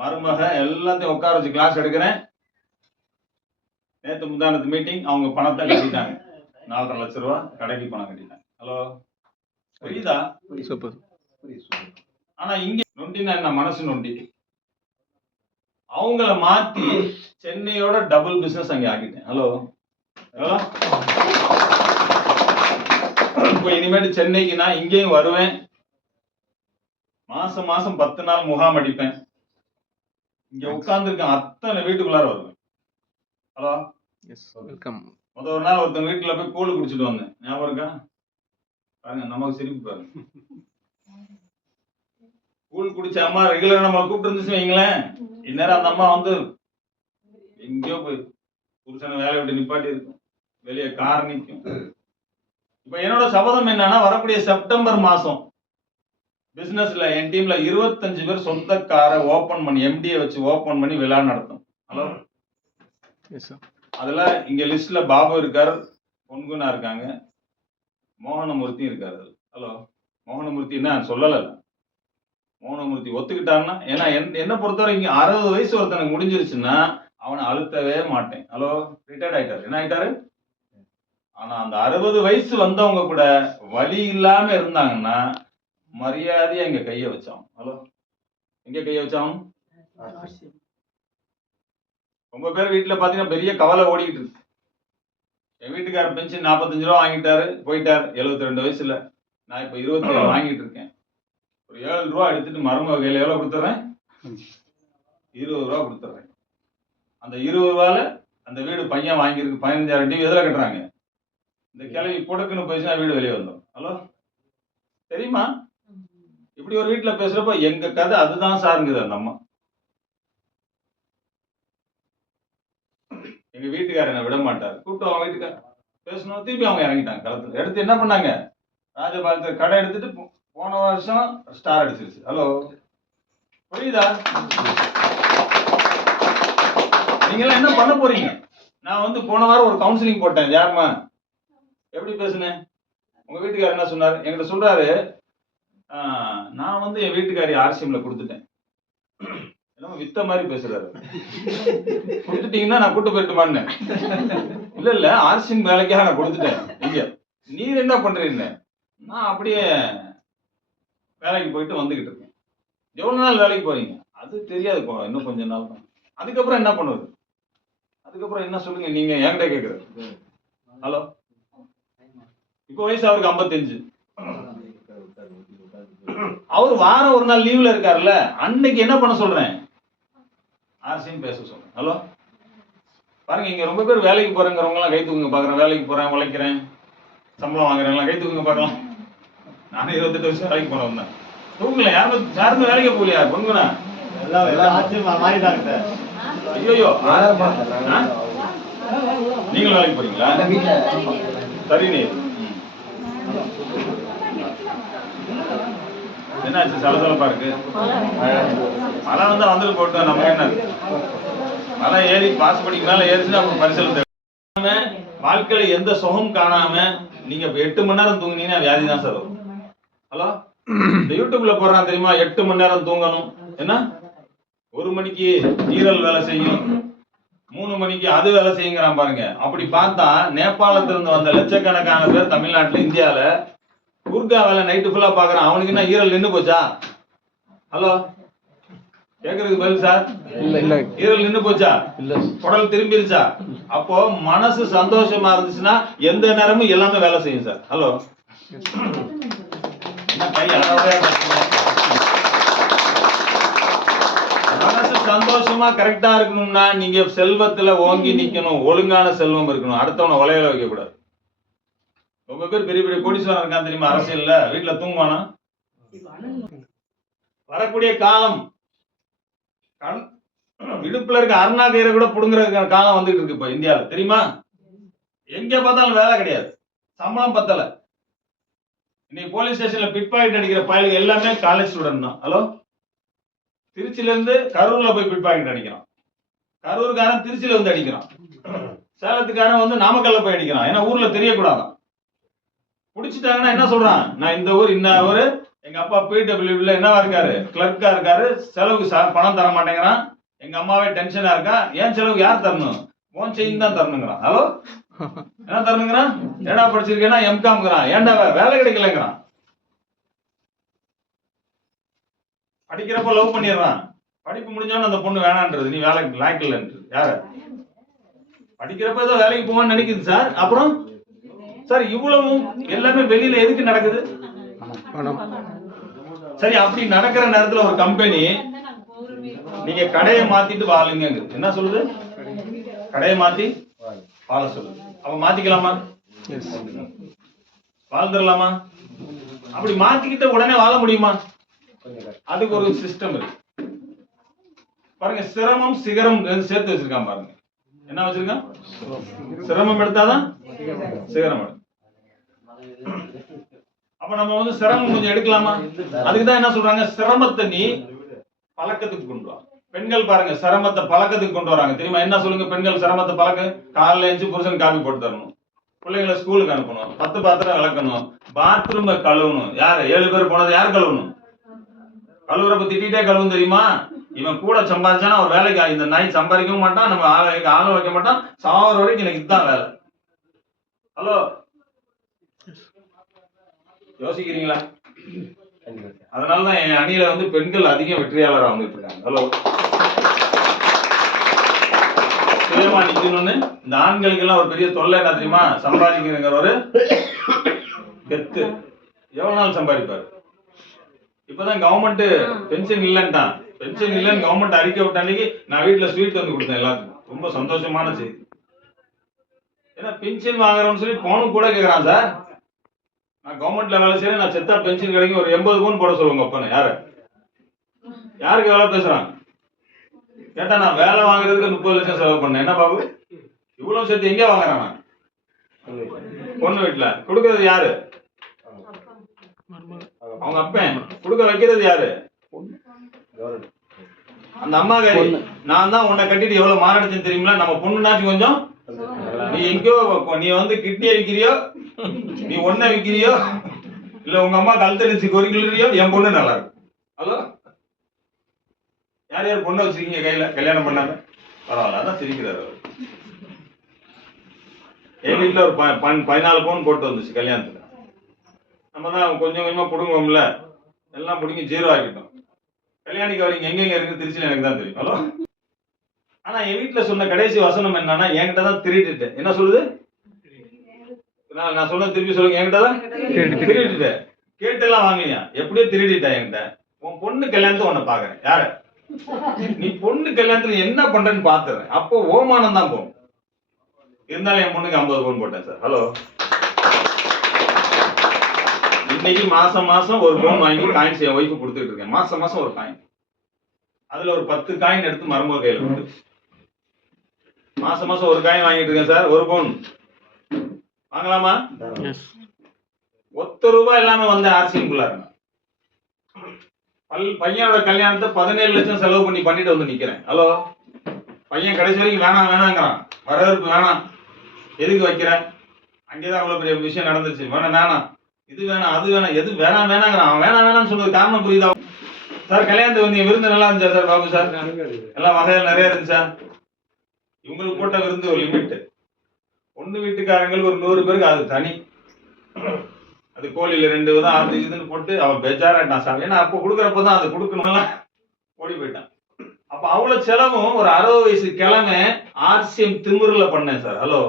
மருமக எல்லாத்தையும் உட்கார வச்சு கிளாஸ் எடுக்கிறேன். நேற்று முந்தானத்து மீட்டிங். அவங்க பணத்தை கட்டிட்டாங்க, 4.5 லட்சம் ரூபா கடைக்கு பணம் கட்டிட்டாங்க. ஹலோ, புரியுதா? சூப்பர். ஆனா இங்க நொண்டினா என்ன, மனசு நொண்டி. அவங்கள மாத்தி சென்னையோட டபுள் பிசினஸ் அங்க ஆக்கிட்டேன். ஹலோ, இப்போ இனிமேட்டு சென்னைக்கு நான் இங்கேயும் வருவேன். மாசம் 10 நாள் முகாம் அடிப்பேன். இங்க உட்கார்ந்துருக்கேன் அத்தனை வீட்டுக்குள்ளார வருவேன். Hello, welcome. ஒரு நாள் ஒருத்தங்க வீட்டுல போய் கூழ் குடிச்சிட்டு வந்தேன். ஞாபகம் இருக்கா? பாருங்க, நமக்கு சிரிப்பு பாருங்க. கூழ் குடிச்ச அம்மா ரெகுலரா நம்ம கூப்பிட்டு இருந்துச்சு வைங்களேன், இந்நேரம் அந்த அம்மா வந்து எங்கேயோ போய் புருஷனை வேலை விட்டு நிப்பாட்டி இருக்கும், வெளியே கார் நிற்கும். இப்ப என்னோட சபதம் என்னன்னா, வரக்கூடிய செப்டம்பர் மாசம் பிசினஸ்ல என் டீம்ல 25 பேர் சொந்த காரை ஓபன் பண்ணி, எம்டியை வச்சு ஓபன் பண்ணி விழா நடத்தும். ஹலோ, அதுல இங்க லிஸ்ட்ல பாபு இருக்காரு, பொன்குணா இருக்காங்க, மோகனமூர்த்தி இருக்காரு. ஹலோ, மோகனமூர்த்தி என்ன சொல்லல, மோகனமூர்த்தி ஒத்துக்கிட்டாருன்னா, ஏன்னா என்ன பொறுத்தவரைக்கும் 60 வயசு ஒருத்தனுக்கு முடிஞ்சிருச்சுன்னா அவனை அழுத்தவே மாட்டேன். ஹலோ, ரிட்டையர்ட் ஆயிட்டாரு. என்ன ஆயிட்டாரு? ஆனா அந்த 60 வயசு வந்தவங்க கூட வலி இல்லாம இருந்தாங்கன்னா மரியாதையா இங்க கைய வச்சான். ஹலோ, எங்க கைய வச்சான்? ரொம்ப பேர் வீட்டுல பாத்தீங்கன்னா பெரிய கவலை ஓடிக்கிட்டு இருக்கு. என் வீட்டுக்காரர் பென்ஷன் 45 ரூபா வாங்கிட்டாரு, போயிட்டாரு 72 வயசுல. நான் இப்ப 27 வாங்கிட்டு இருக்கேன். ஒரு 7 ரூபா எடுத்துட்டு மருமக கையில எவ்வளவு கொடுத்துறேன்? 20 ரூபா கொடுத்துறேன். அந்த 20 ரூபால அந்த வீடு பையன் வாங்கியிருக்கு 15,000 டிவி எதுல கட்டுறாங்க? இந்த கிளவி பொடுக்குன்னு போயிடுச்சுன்னா வீடு வெளியே வந்தோம். ஹலோ, தெரியுமா? இப்படி ஒரு வீட்டுல பேசுறப்ப எங்க கதை அதுதான் சாருங்குது அந்த அம்மா. எங்க வீட்டுக்காரனை விட மாட்டார், கூப்பிட்டு அவங்க வீட்டுக்கார பேசணும். திருப்பி அவங்க இறங்கிட்டாங்க களத்துல. எடுத்து என்ன பண்ணாங்க, ராஜபாளையத்துல கடை எடுத்துட்டு போன வருஷம் ஸ்டார் அடிச்சிருச்சு. ஹலோ, புரியுதா? நீங்க எல்லாம் என்ன பண்ண போறீங்க? நான் வந்து போன வாரம் ஒரு கவுன்சிலிங் போட்டேன். யாருமா எப்படி பேசுனேன்? உங்க வீட்டுக்காரர் என்ன சொன்னாரு என்கிட்ட? சொல்றாரு, நான் வந்து என் வீட்டுக்காரி ஆர்சிஎம்ல கொடுத்துட்டேன். என்னமோ வித்த மாதிரி பேசுறாரு. கொடுத்துட்டீங்கன்னா நான் கூட்டு போயிட்டுமான்னு. இல்ல இல்ல, ஆர்சிஎம் வேலைக்காக நான் கொடுத்துட்டேன். இங்க நீர் என்ன பண்றீங்க? நான் அப்படியே வேலைக்கு போயிட்டு வந்துகிட்டு இருக்கேன். எவ்வளவு நாள் வேலைக்கு போறீங்க? அது தெரியாது, இன்னும் கொஞ்ச நாள் தான். அதுக்கப்புறம் என்ன பண்ணுவது? அதுக்கப்புறம் என்ன சொல்லுங்க நீங்க என்கிட்ட கேக்குறது. ஹலோ, இப்போ வயசு அவருக்கு 55. அவர் வாரம் ஒரு நாள் லீவ்ல இருக்காருல்ல, அன்னைக்கு என்ன பண்ண சொல்றேன்? ஆர்சிஎம் பேச சொல்றேன். ஹலோ, பாருங்க, இங்க ரொம்ப பேர் வேலைக்கு போறேங்கிறவங்க எல்லாம் கை தூக்குங்க பாக்குறேன். வேலைக்கு போறேன், உழைக்கிறேன், சம்பளம் வாங்குறேன், கை தூக்குங்க பார்க்கலாம். நானும் 28 வருஷம் வேலைக்கு போனவன் தான். தூக்கல, யாருமே வேலைக்கு போகலையா? பொண்ணுங்கண்ணா ஐயோ, நீங்களும் வேலைக்கு போறீங்களா? சரி, நீ என்னாச்சு? சலசலப்பா இருக்கு. மழை வந்தா வந்துட்டு போட்டோம், நமக்கு என்ன? மழை ஏறி பாஸ் படிக்கு மேல ஏறிச்சுன்னா பரிசீலனை. வாழ்க்கையில எந்த சுகம் காணாம நீங்க 8 மணி நேரம் தூங்குனீங்கன்னா வியாதி தான் சார் வரும். ஹலோ, இந்த யூடியூப்ல போடுறான் தெரியுமா, 8 மணி நேரம் தூங்கணும். என்ன 1 மணிக்கு ஈரல் வேலை செய்யும், 3 மணிக்கு அது வேலை செய்யுங்கிறான் பாருங்க. அப்படி பார்த்தா நேபாளத்துல இருந்து வந்த லட்சக்கணக்கான பேர் தமிழ்நாட்டுல, இந்தியால குர்கா வேலை நைட்டு ஃபுல்லா பாக்குறான். அவனுக்கு என்ன ஈரல் நின்று போச்சா? ஹலோ, கேக்குறதுக்கு பதில் சார். இல்ல, ஈரல் நின்று போச்சா? இல்ல, குடல் திரும்பிருச்சா? அப்போ மனசு சந்தோஷமா இருந்துச்சுன்னா எந்த நேரமும் எல்லாமே வேலை செய்யும் சார். ஹலோ, மனசு சந்தோஷமா கரெக்டா இருக்கணும்னா நீங்க செல்வத்துல ஓங்கி நிக்கணும், ஒழுங்கான செல்வம் இருக்கணும், அடுத்தவனை உலையில வைக்க கூடாது. ரொம்ப பேர் பெரிய பெரிய கோடீஸ்வரன் இருக்கான் தெரியுமா, அரசியல்ல. வீட்டுல தூங்குவானா? வரக்கூடிய காலம் இடுப்புல இருக்க அருணா கயிறை கூட புடுங்குறதுக்கான காலம் வந்துட்டு இருக்கு இப்ப இந்தியால, தெரியுமா? எங்க பார்த்தாலும் வேலை கிடையாது, சம்பளம் பத்தல. இன்னைக்கு போலீஸ் ஸ்டேஷன்ல பிட் பாக்கெட் அடிக்கிற பயலுக்கு எல்லாமே காலேஜ் ஸ்டூடெண்ட் தான். ஹலோ, திருச்சியில இருந்து கரூர்ல போய் பிட் பாக்கெட் அடிக்கிறான். கரூருக்காரன் திருச்சியில வந்து அடிக்கிறான். சேலத்துக்காரன் வந்து நாமக்கல்ல போய் அடிக்கிறான். ஏன்னா ஊர்ல தெரியக்கூடாதான். பிடிச்சிட்டாங்கன்னா என்ன சொல்றான், நான் இந்த ஊர் இன்ன ஊரு, எங்க அப்பா பிடபிள்யூல என்னவா இருக்காரு, கிளர்க்கா இருக்காரு, செலவுக்கு பணம் தர மாட்டேங்கிறான், எங்க அம்மாவே டென்ஷனா இருக்கா, ஏன் செலவுக்கு யார் தரணும், உன் செயின் தான் தரணுங்கிறான். ஹலோ, என்ன தரணுங்கிறான்? ஏடா படிச்சிருக்கேன்னா எம்காம்ங்கிறான். ஏன்டா வேலை கிடைக்கலங்கிறான். படிக்கிறப்ப லவ் பண்ணிடுறான், படிப்பு முடிஞ்சவன அந்த பொண்ணு வேணான்றது, நீ வேலை லாய்க்கலன்றது. யாரு படிக்கிறப்ப ஏதோ வேலைக்கு போவான்னு நினைக்குது சார். அப்புறம் சார் இவ்வளவும் எல்லாமே வெளியில எதுக்கு நடக்குது? சரி, அப்படி நடக்கிற நேரத்துல ஒரு கம்பெனி நீங்க கடையை மாத்திட்டு வாழுங்க, என்ன சொல்லுது? கடையை மாத்தி வாழ சொல்லுது. அப்ப மாத்திக்கலாமா? வாழ்ந்துடலாமா? அப்படி மாத்திக்கிட்ட உடனே வாழ முடியுமா? அதுக்கு ஒரு சிஸ்டம் இருக்கு பாருங்க. சிரமம் சிகரம் சேர்த்து வச்சிருக்கான் பாருங்க. என்ன வச்சிருக்கான்? சிரமம் எடுத்தாதான் சிகரம் எடுக்கும். அப்ப நம்ம வந்து சிரமம் கொஞ்சம் எடுக்கலாமா? அதுக்குதான் என்ன சொல்றாங்க, சிரமத்தை நீ பழக்கத்துக்கு கொண்டு வா. பெண்கள் பாருங்க சிரமத்தை பழக்கத்துக்கு கொண்டு வராங்க தெரியுமா? என்ன சொல்லுங்க, பெண்கள் சிரமத்தை பழக்க. காலைல எழுந்து புருஷன் காபி போட்டு தரணும், பிள்ளைங்களை ஸ்கூலுக்கு அனுப்பணும், 10 பாத்திரம் விளக்கணும், பாத்ரூம் கழுவணும். யாரு 7 பேர் போனது யார் கழுவணும்? கழுவுறப்ப திட்டே கழுவும் தெரியுமா? இவன் கூட சம்பாதிச்சானா ஒரு வேலைக்கு இந்த நாய் சம்பாதிக்கவும் மாட்டான், நம்ம ஆளும் வைக்க மாட்டான், சாவர வரைக்கும் எனக்கு இதுதான் வேலை. ஹலோ, யோசிக்கிறீங்களா? அதனாலதான் என் அணியில வந்து பெண்கள் அதிகம் வெற்றியாளராக வந்துட்டு இருக்காங்க. ஹலோ, சுயமா நிக்கணும்னு. இந்த ஆண்களுக்கு எல்லாம் ஒரு பெரிய தொல்லை என்ன தெரியுமா? சம்பாதிக்கிறங்கிற ஒரு கெத்து. எவ்வளவு நாள் சம்பாதிப்பாரு? இப்பதான் கவர்மெண்ட் பென்ஷன் இல்லன்ட்டான். பென்ஷன் இல்லன்னு கவர்மெண்ட் அறிக்கை விட்ட அன்னைக்கு நான் வீட்டுல ஸ்வீட் வந்து கொடுத்தேன் எல்லாத்துக்கும். ரொம்ப சந்தோஷமான செய்தி. ஏன்னா பென்ஷன் வாங்குறோம்னு சொல்லி பவுனுக்கு கூட கேட்குறான் சார். நான் கவர்மெண்ட்ல வேலை செய்யறேன், நான் செத்தா பென்ஷன் கிடைக்கும், ஒரு 80 பவுன் போட சொல்லுங்க அப்பன்னு. யாருக்கு வேலை பேசுறான் கேட்டா, நான் வேலை வாங்குறதுக்கு 30 லட்சம் செலவு பண்ணேன். என்ன பாபு இவ்வளவு சேர்த்து எங்க வாங்குறான்? நான் பொண்ணு வீட்டுல கொடுக்கறது யாரு? அவங்க அப்பன். கொடுக்க வைக்கிறது யாரு? அந்த அம்மா காரி. நான் தான் உன்னை கட்டிட்டு எவ்வளவு மாரடைச்சேன்னு தெரியுங்களா? நம்ம பொண்ணுனாச்சு கொஞ்சம். நீ எங்கயோ நீ வந்து கிட்னியை விற்கிறியோ, நீ ஒன்ன விற்கிறியோ, இல்ல உங்க அம்மா கழுத்தடிச்சு கொறிக்கிறியோ, என் பொண்ணு நல்லா இருக்கும். ஹலோ, யார் யார் பொண்ணை வச்சிருக்கீங்க கையில கல்யாணம் பண்ணாம? பரவாயில்ல, அதான் சிரிக்கிறாரு அவர். என் வீட்டுல ஒரு 14 பவுன் போட்டு வந்துச்சு கல்யாணத்துக்கு. நம்ம தான் கொஞ்சம் கொஞ்சமா புடுங்குவோம்ல, எல்லாம் புடுங்கி 0 ஆகிட்டோம். கல்யாணிக்கு வரீங்க எங்கெங்க இருக்கு திருச்சியில எனக்கு தான் தெரியும். ஹலோ, ஆனா என் வீட்டுல சொன்ன கடைசி வசனம் என்னன்னா, என்கிட்ட தான் திருடிட்டேன். என்ன சொல்லுது? நான் சொன்ன திருப்பி சொல்லுங்க. என்கிட்ட தான் திருடிட்டேன். கேட்டெல்லாம் வாங்கலையா? எப்படியோ திருடிட்டேன் என்கிட்ட. உன் பொண்ணு கல்யாணத்தை உன்னை பாக்குறேன். யார? நீ பொண்ணு கல்யாணத்துல என்ன பண்றேன்னு பாத்துறேன். அப்போ ஓமானம் தான் போகும். இருந்தாலும் என் பொண்ணுக்கு 50 பவுன் போட்டேன் சார். ஹலோ, இன்னைக்கு மாசம் மாசம் ஒரு பவுன் வாங்கி காயின்ஸ் என் ஒய்ஃபு கொடுத்துட்டு இருக்கேன். மாசம் மாசம் ஒரு காயின். அதுல ஒரு 10 காயின் எடுத்து மருமக கையில கொடுத்து மாசம் மாசம் ஒரு காயின் வாங்கிட்டு இருக்கேன் சார். 1 பவுன் வாங்கலாமா? ₹1 எல்லாமே வந்து ஆர்சிஎம்குள்ள பையனோட கல்யாணத்தை 17 லட்சம் செலவு பண்ணிட்டு வந்து நிக்கிறேன். ஹலோ, பையன் கடைசி வரைக்கும் வேணாம் வேணாங்கிறான். வரவேற்பு வேணாம், எதுக்கு வைக்கிற? அங்கேதான் அவ்வளவு பெரிய விஷயம் நடந்துச்சு. வேணாம், இது வேணாம், அது வேணாம், எது வேணாம் வேணாங்கிறான். அவன் வேணாம்னு சொன்னது காரணம் புரியுதா சார்? கல்யாணத்துக்கு வந்து விருந்து நல்லா இருந்துச்சா சார்? பாபு சார், எல்லாம் வகைகள் நிறைய இருந்துச்சா? இவங்களுக்கு போட்ட விருந்து ஒரு லிமிட். பொண்ணு வீட்டுக்காரங்களுக்கு ஒரு 100 பேருக்கு அது தனி. அது கோழியில 2 விதம் அது இதுன்னு போட்டு அவன் பெஜாராட்டான் சார். ஏன்னா அப்போ கொடுக்குறப்பதான் அது கொடுக்கணும்லாம் ஓடி போயிட்டான். அப்ப அவ்வளவு செலவும் ஒரு 60 வயசு கிழமை ஆர்சிஎம் திமிருல பண்ணேன் சார். ஹலோ,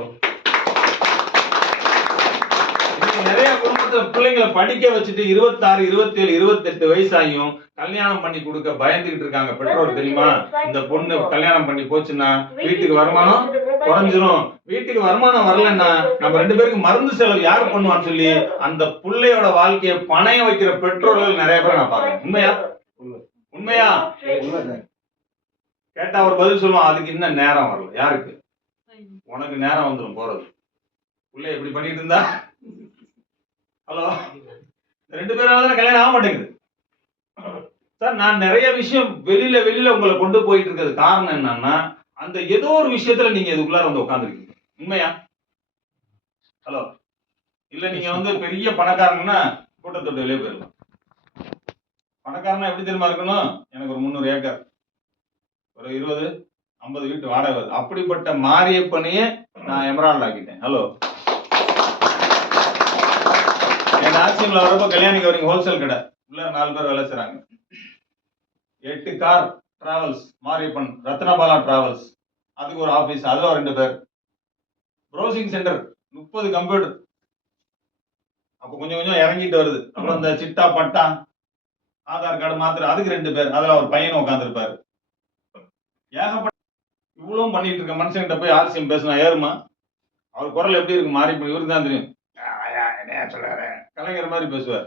நிறைய குடும்பத்துல பிள்ளைங்களை படிக்க வச்சுட்டு 26, 27, 28 வயசாயும் கல்யாணம் பண்ணி கொடுக்க பயந்துகிட்டு இருக்காங்க பெற்றோர். தெரியுமா? இந்த பொண்ணு கல்யாணம் பண்ணி போச்சுன்னா வீட்டுக்கு வருமானம் குறைஞ்சிரும். வீட்டுக்கு வருமானம் வரலன்னா நம்ம 2 பேருக்கு மருந்து செலவு யாரு பண்ணுவான்னு சொல்லி அந்த பிள்ளையோட வாழ்க்கையை பணைய வைக்கிற பெற்றோர்கள் நிறைய பேர் நான் பாக்குறேன். உண்மையா? உண்மையா? கேட்டா ஒரு பதில் சொல்லுவான், அதுக்கு இன்னும் நேரம் வரல. யாருக்கு? உனக்கு நேரம் வந்துடும் போறது. பிள்ளை எப்படி பண்ணிட்டு இருந்தா? ஹலோ, 2 பேரால கல்யாணம் ஆக மாட்டேங்குது சார். நான் நிறைய விஷயம் வெளியில உங்களை கொண்டு போயிட்டு இருக்கிறது காரணம் என்னன்னா, அந்த ஏதோ ஒரு விஷயத்துல நீங்க இதுக்குள்ளார வந்து உட்காந்துருக்கீங்க. உண்மையா? ஹலோ, இல்ல நீங்க வந்து பெரிய பணக்காரங்கன்னா கூட்டத்தொட்டு வெளியே போயிடலாம். பணக்காரனா எப்படி தெரியுமா இருக்கணும்? எனக்கு ஒரு 300 ஏக்கர், ஒரு 20, 50 வீட்டு வாடகை வருது. அப்படிப்பட்ட மாரியப்பனையே நான் எமரால்ட் ஆக்கிட்டேன். ஹலோ, என் ஆட்சியம்ல வரப்போ கல்யாணிக்கு வரீங்க ஹோல்சேல் கடை உள்ள 4 பேர் வேலை செய்றாங்க. 8 car travels, Mariyappan Ratnabala travels, அதுக்கு ஒரு ஆபீஸ், அதுல 2 பேர். Browsing centre, 30 computer. அப்ப கொஞ்சம் கொஞ்சம் இறங்கிட்டு வருது. அப்புறம் இந்த சிட்டா பட்டா ஆதார் கார்டு மாத்திர, அதுக்கு 2 பேர், அதுல ஒரு பையன் உட்காந்துருப்பாரு. ஏகப்பட்ட இவ்வளவும் பண்ணிட்டு இருக்க மனுஷங்கிட்ட போய் ஆர்சிஎம் பேசினா ஏறுமா? அவர் குரல் எப்படி இருக்கு? மாரியப்பன் இவருக்கு தான் தெரியும். என்ன சொல்றாரு? கலைஞர் மாதிரி பேசுவார்.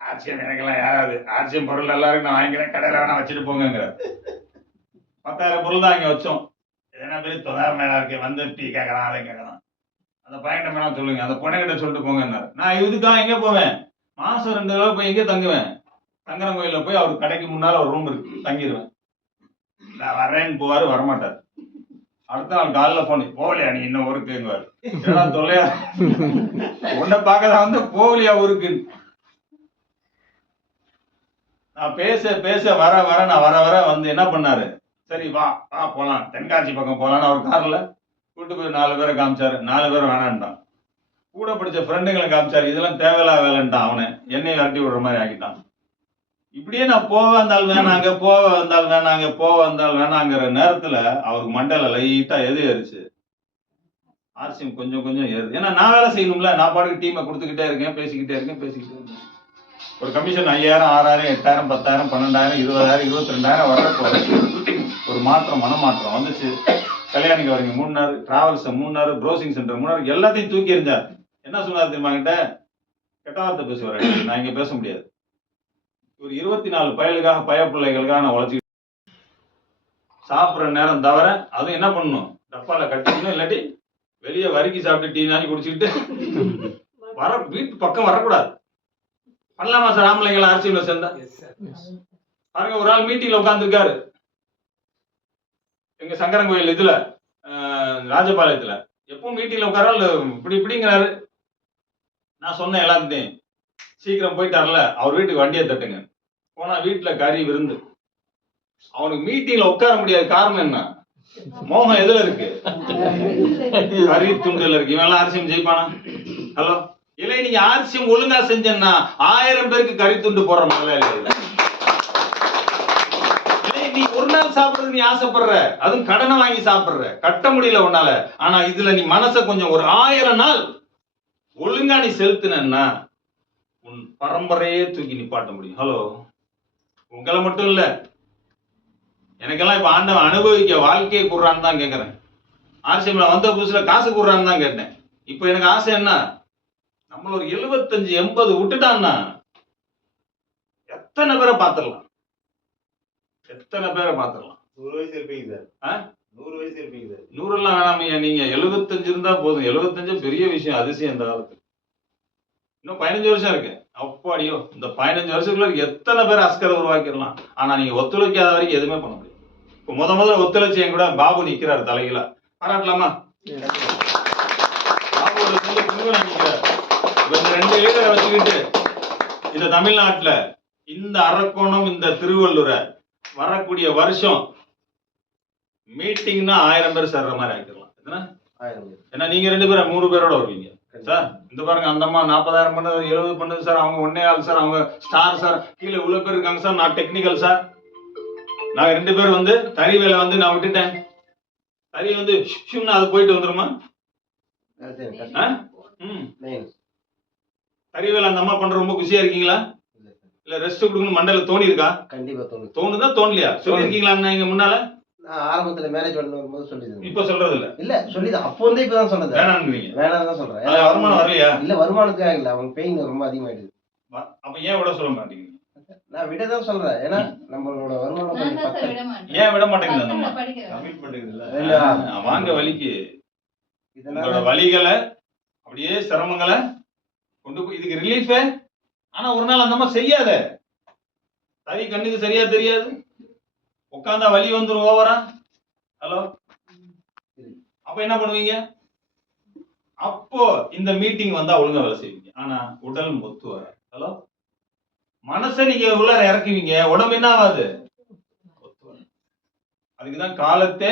ஆர்சிஎம் எனக்கெல்லாம் யாராவது ஆர்சிஎம் பொருள் நல்லா இருக்கு, நான் வாங்கிக்கிறேன், கடையில வேணா வச்சுட்டு போங்கிற. 10,000 பொருள் தான் அங்க வச்சோம். எதனா பெரிய தொதார் மேலா இருக்கு, வந்து டீ கேட்கறான், அதை கேட்கறான். அந்த பையன் மேல சொல்லுங்க, அந்த பொண்ணுகிட்ட சொல்லிட்டு போங்கன்னாரு. நான் இதுக்காக எங்க போவேன்? மாசம் 2 தடவை போய் எங்கே தங்குவேன்? சங்கரன் கோயில போய் அவர் கடைக்கு முன்னால ஒரு ரூம் இருக்கு, தங்கிடுவேன். நான் வரேன்னு போவாரு, வரமாட்டார். அடுத்த நாள் காலைல போனி, போகலையா நீ இன்னும் ஊருக்குங்குவாரு. தொல்லையா உன்னை பார்க்கதான் வந்து போகலையா ஊருக்கு? நான் பேச வர நான் வர வந்து என்ன பண்ணாரு? சரி வா போலாம், தென்காசி பக்கம் போலான்னு அவர் கார்ல கூட்டு போய் 4 பேரை காமிச்சாரு. 4 பேரும் வேணான்ட்டான். கூட படிச்ச ஃப்ரெண்டுங்களை காமிச்சாரு. இதெல்லாம் தேவையில்லா வேலைன்ட்டான். அவனை என்னையும் விரட்டி விடுற மாதிரி ஆக்கிட்டான். இப்படியே நான் போக வந்தால் வேணாங்க, போக வந்தால் வேணாங்கிற நேரத்துல அவருக்கு மண்டல லைட்டா எது ஏறிச்சு? ஆர்சிஎம் கொஞ்சம் கொஞ்சம் ஏறுது. ஏன்னா நான் வேலை செய்யணும்ல. நான் பாட்டுக்கு டீமை கொடுத்துக்கிட்டே இருக்கேன், பேசிக்கிட்டே இருக்கேன். ஒரு கமிஷன் 5,000, 6,000, 8,000, 10,000, 12,000, 20,000, 22,000 வர்றப்போ ஒரு மாற்றம், மனமாற்றம் வந்துச்சு. கல்யாணிக்கு வரீங்க 3 நாள், டிராவல்ஸ் 3 நாள், ப்ரௌசிங் சென்டர் 3 நாள், எல்லாத்தையும் தூக்கி எறிஞ்சார். என்ன சொன்னார் தெரியுமா கிட்ட? கெட்ட வார்த்தை பேசுவார். நான் இங்க பேச முடியாது. ஒரு 24 பயலுக்காக பிள்ளைகளுக்காக நான் உழைச்சி சாப்பிட்ற நேரம் தவிர அதுவும் என்ன பண்ணணும், டப்பால கட்டிக்கணும், இல்லாட்டி வெளியே வரிக்கி சாப்பிட்டு டீ நாளி குடிச்சுக்கிட்டு வீட்டு பக்கம் வரக்கூடாது. பண்ணலாமா சார் ஆம்பளைங்களை அரசியல சேர்ந்தா? பாருங்க, ஒரு ஆள் மீட்டிங்ல உட்கார்ந்துருக்காரு எங்க சங்கரன் இதுல ராஜபாளையத்துல. எப்பவும் மீட்டிங்ல உட்கார இப்படிங்கிறாரு. நான் சொன்னேன் எல்லாத்தையும், சீக்கிரம் போயிட்டார்ல அவர் வீட்டுக்கு வண்டியை தட்டுங்க. போனா வீட்டுல கறி விருந்து. அவனுக்கு மீட்டிங்ல உட்கார முடியாது. காரணம் என்ன? மோகம் எதுல இருக்கு? கறி துண்டுல இருக்கு. இவன் எல்லாம் அரசியம் ஜெயிப்பானா? ஹலோ, இல்லை நீங்க அரசியம் ஒழுங்கா செஞ்சேன்னா 1000 பேருக்கு கறி துண்டு போடுற முதலாளி. நீ ஒரு நாள் சாப்பிடுறது நீ ஆசைப்படுற, அதுவும் கடனை வாங்கி சாப்பிடுற, கட்ட முடியல உன்னால. ஆனா இதுல நீ மனச கொஞ்சம் ஒரு 1000 நாள் ஒழுங்கா நீ செலுத்தினா உன் பரம்பரையே தூக்கி நிப்பாட்ட முடியும். ஹலோ, உங்களை மட்டும் இல்ல, எனக்கெல்லாம் இப்ப ஆண்டவன் அனுபவிக்க வாழ்க்கையை கூடுறான்னு தான் கேட்கறேன். ஆர்சிஎம்ல வந்த புதுசுல காசு கூடுறான்னு தான் கேட்டேன். இப்ப எனக்கு ஆசை என்ன, நம்மள ஒரு 75-80 விட்டுட்டான்னா எத்தனை பேரை பாத்துடலாம், எத்தனை பேரை பாத்துடலாம். 100 வயசு இருப்பீங்க சார். 100 வயசு இருப்பீங்க சார். 100 எல்லாம் வேணாமையா, நீங்க 75 இருந்தா போதும். 75 பெரிய விஷயம், அதிசயம் இந்த காலத்துக்கு. இன்னும் 15 வருஷம் இருக்கு. அப்பாடியோ, இந்த 15 வருஷத்துக்குள்ள எத்தனை பேர் அஸ்கரை உருவாக்கிடலாம். ஆனா நீங்க ஒத்துழைக்காத வரைக்கும் எதுவுமே பண்ண முடியும். இப்ப முதல்ல ஒத்துழைச்சி என் கூட பாபு நிக்கிறாரு தலையில, பாராட்டலாமா? பாபுவோட நிக்கிறார். இந்த 2 லீடரை வச்சுக்கிட்டு இந்த தமிழ்நாட்டுல இந்த அரக்கோணம் இந்த திருவள்ளூரை வரக்கூடிய வருஷம் மீட்டிங்னா 1000 பேர் சேர்ற மாதிரி ஆக்கிடலாம். ஏன்னா நீங்க 2 பேரும் 3 பேரோட வருவீங்க சார். இந்த பாருங்க, அந்த அம்மா 40,000 பண்ணது, 70 பண்ணது சார். அவங்க 1 ஆள் சார், அவங்க ஸ்டார் சார். கீழே இவ்வளவு பேர் இருக்காங்க சார். நான் டெக்னிக்கல் சார். நாங்க 2 பேர் வந்து தறி வேலை வந்து நான் விட்டுட்டேன். தறி வந்து அது போயிட்டு வந்துருமா? தறி வேலை அந்த அம்மா பண்ற ரொம்ப குஷியா இருக்கீங்களா? இல்ல ரெஸ்ட் கொடுக்கணும் மண்டல தோணி இருக்கா? கண்டிப்பா தோணுதா தோணலையா? சொல்லிருக்கீங்களா இங்க முன்னால? ஆரம்பத்துல மேரேஜ் பண்ணும்போது சொல்லிருந்தேன். இப்ப சொல்றது இல்ல? இல்ல சொல்லிதான், அப்போ வந்து இப்பதான் சொன்னது. வேணாம் தான் சொல்றேன். வருமானம் வரலையா? இல்ல வருமானத்துக்காக இல்ல, அவங்க பெயின் ரொம்ப அதிகமாயிடுது. அப்ப ஏன் விட சொல்ல மாட்டீங்க? நான் விடதான் சொல்றேன். ஏன்னா நம்மளோட வருமானம் ஏன் விட மாட்டேங்குது? வாங்க வலிக்கு இதனோட வலிகளை அப்படியே சிரமங்களை கொண்டு போய் இதுக்கு ரிலீஃபே. ஆனா ஒரு நாள் அந்த மாதிரி செய்யாத. தறி கண்ணுக்கு சரியா தெரியாது, உட்காந்தா வலி வந்துரும் ஓவரா. ஹலோ, அப்ப என்ன பண்ணுவீங்க? அப்போ இந்த மீட்டிங் வந்தா ஒழுங்கா வேலை செய்வீங்க. ஆனா உடல் ஒத்து வர. ஹலோ, மனசை நீங்க உள்ளார இறக்குவீங்க, உடம்பு என்ன ஆகாது? அதுக்குதான் காலத்தை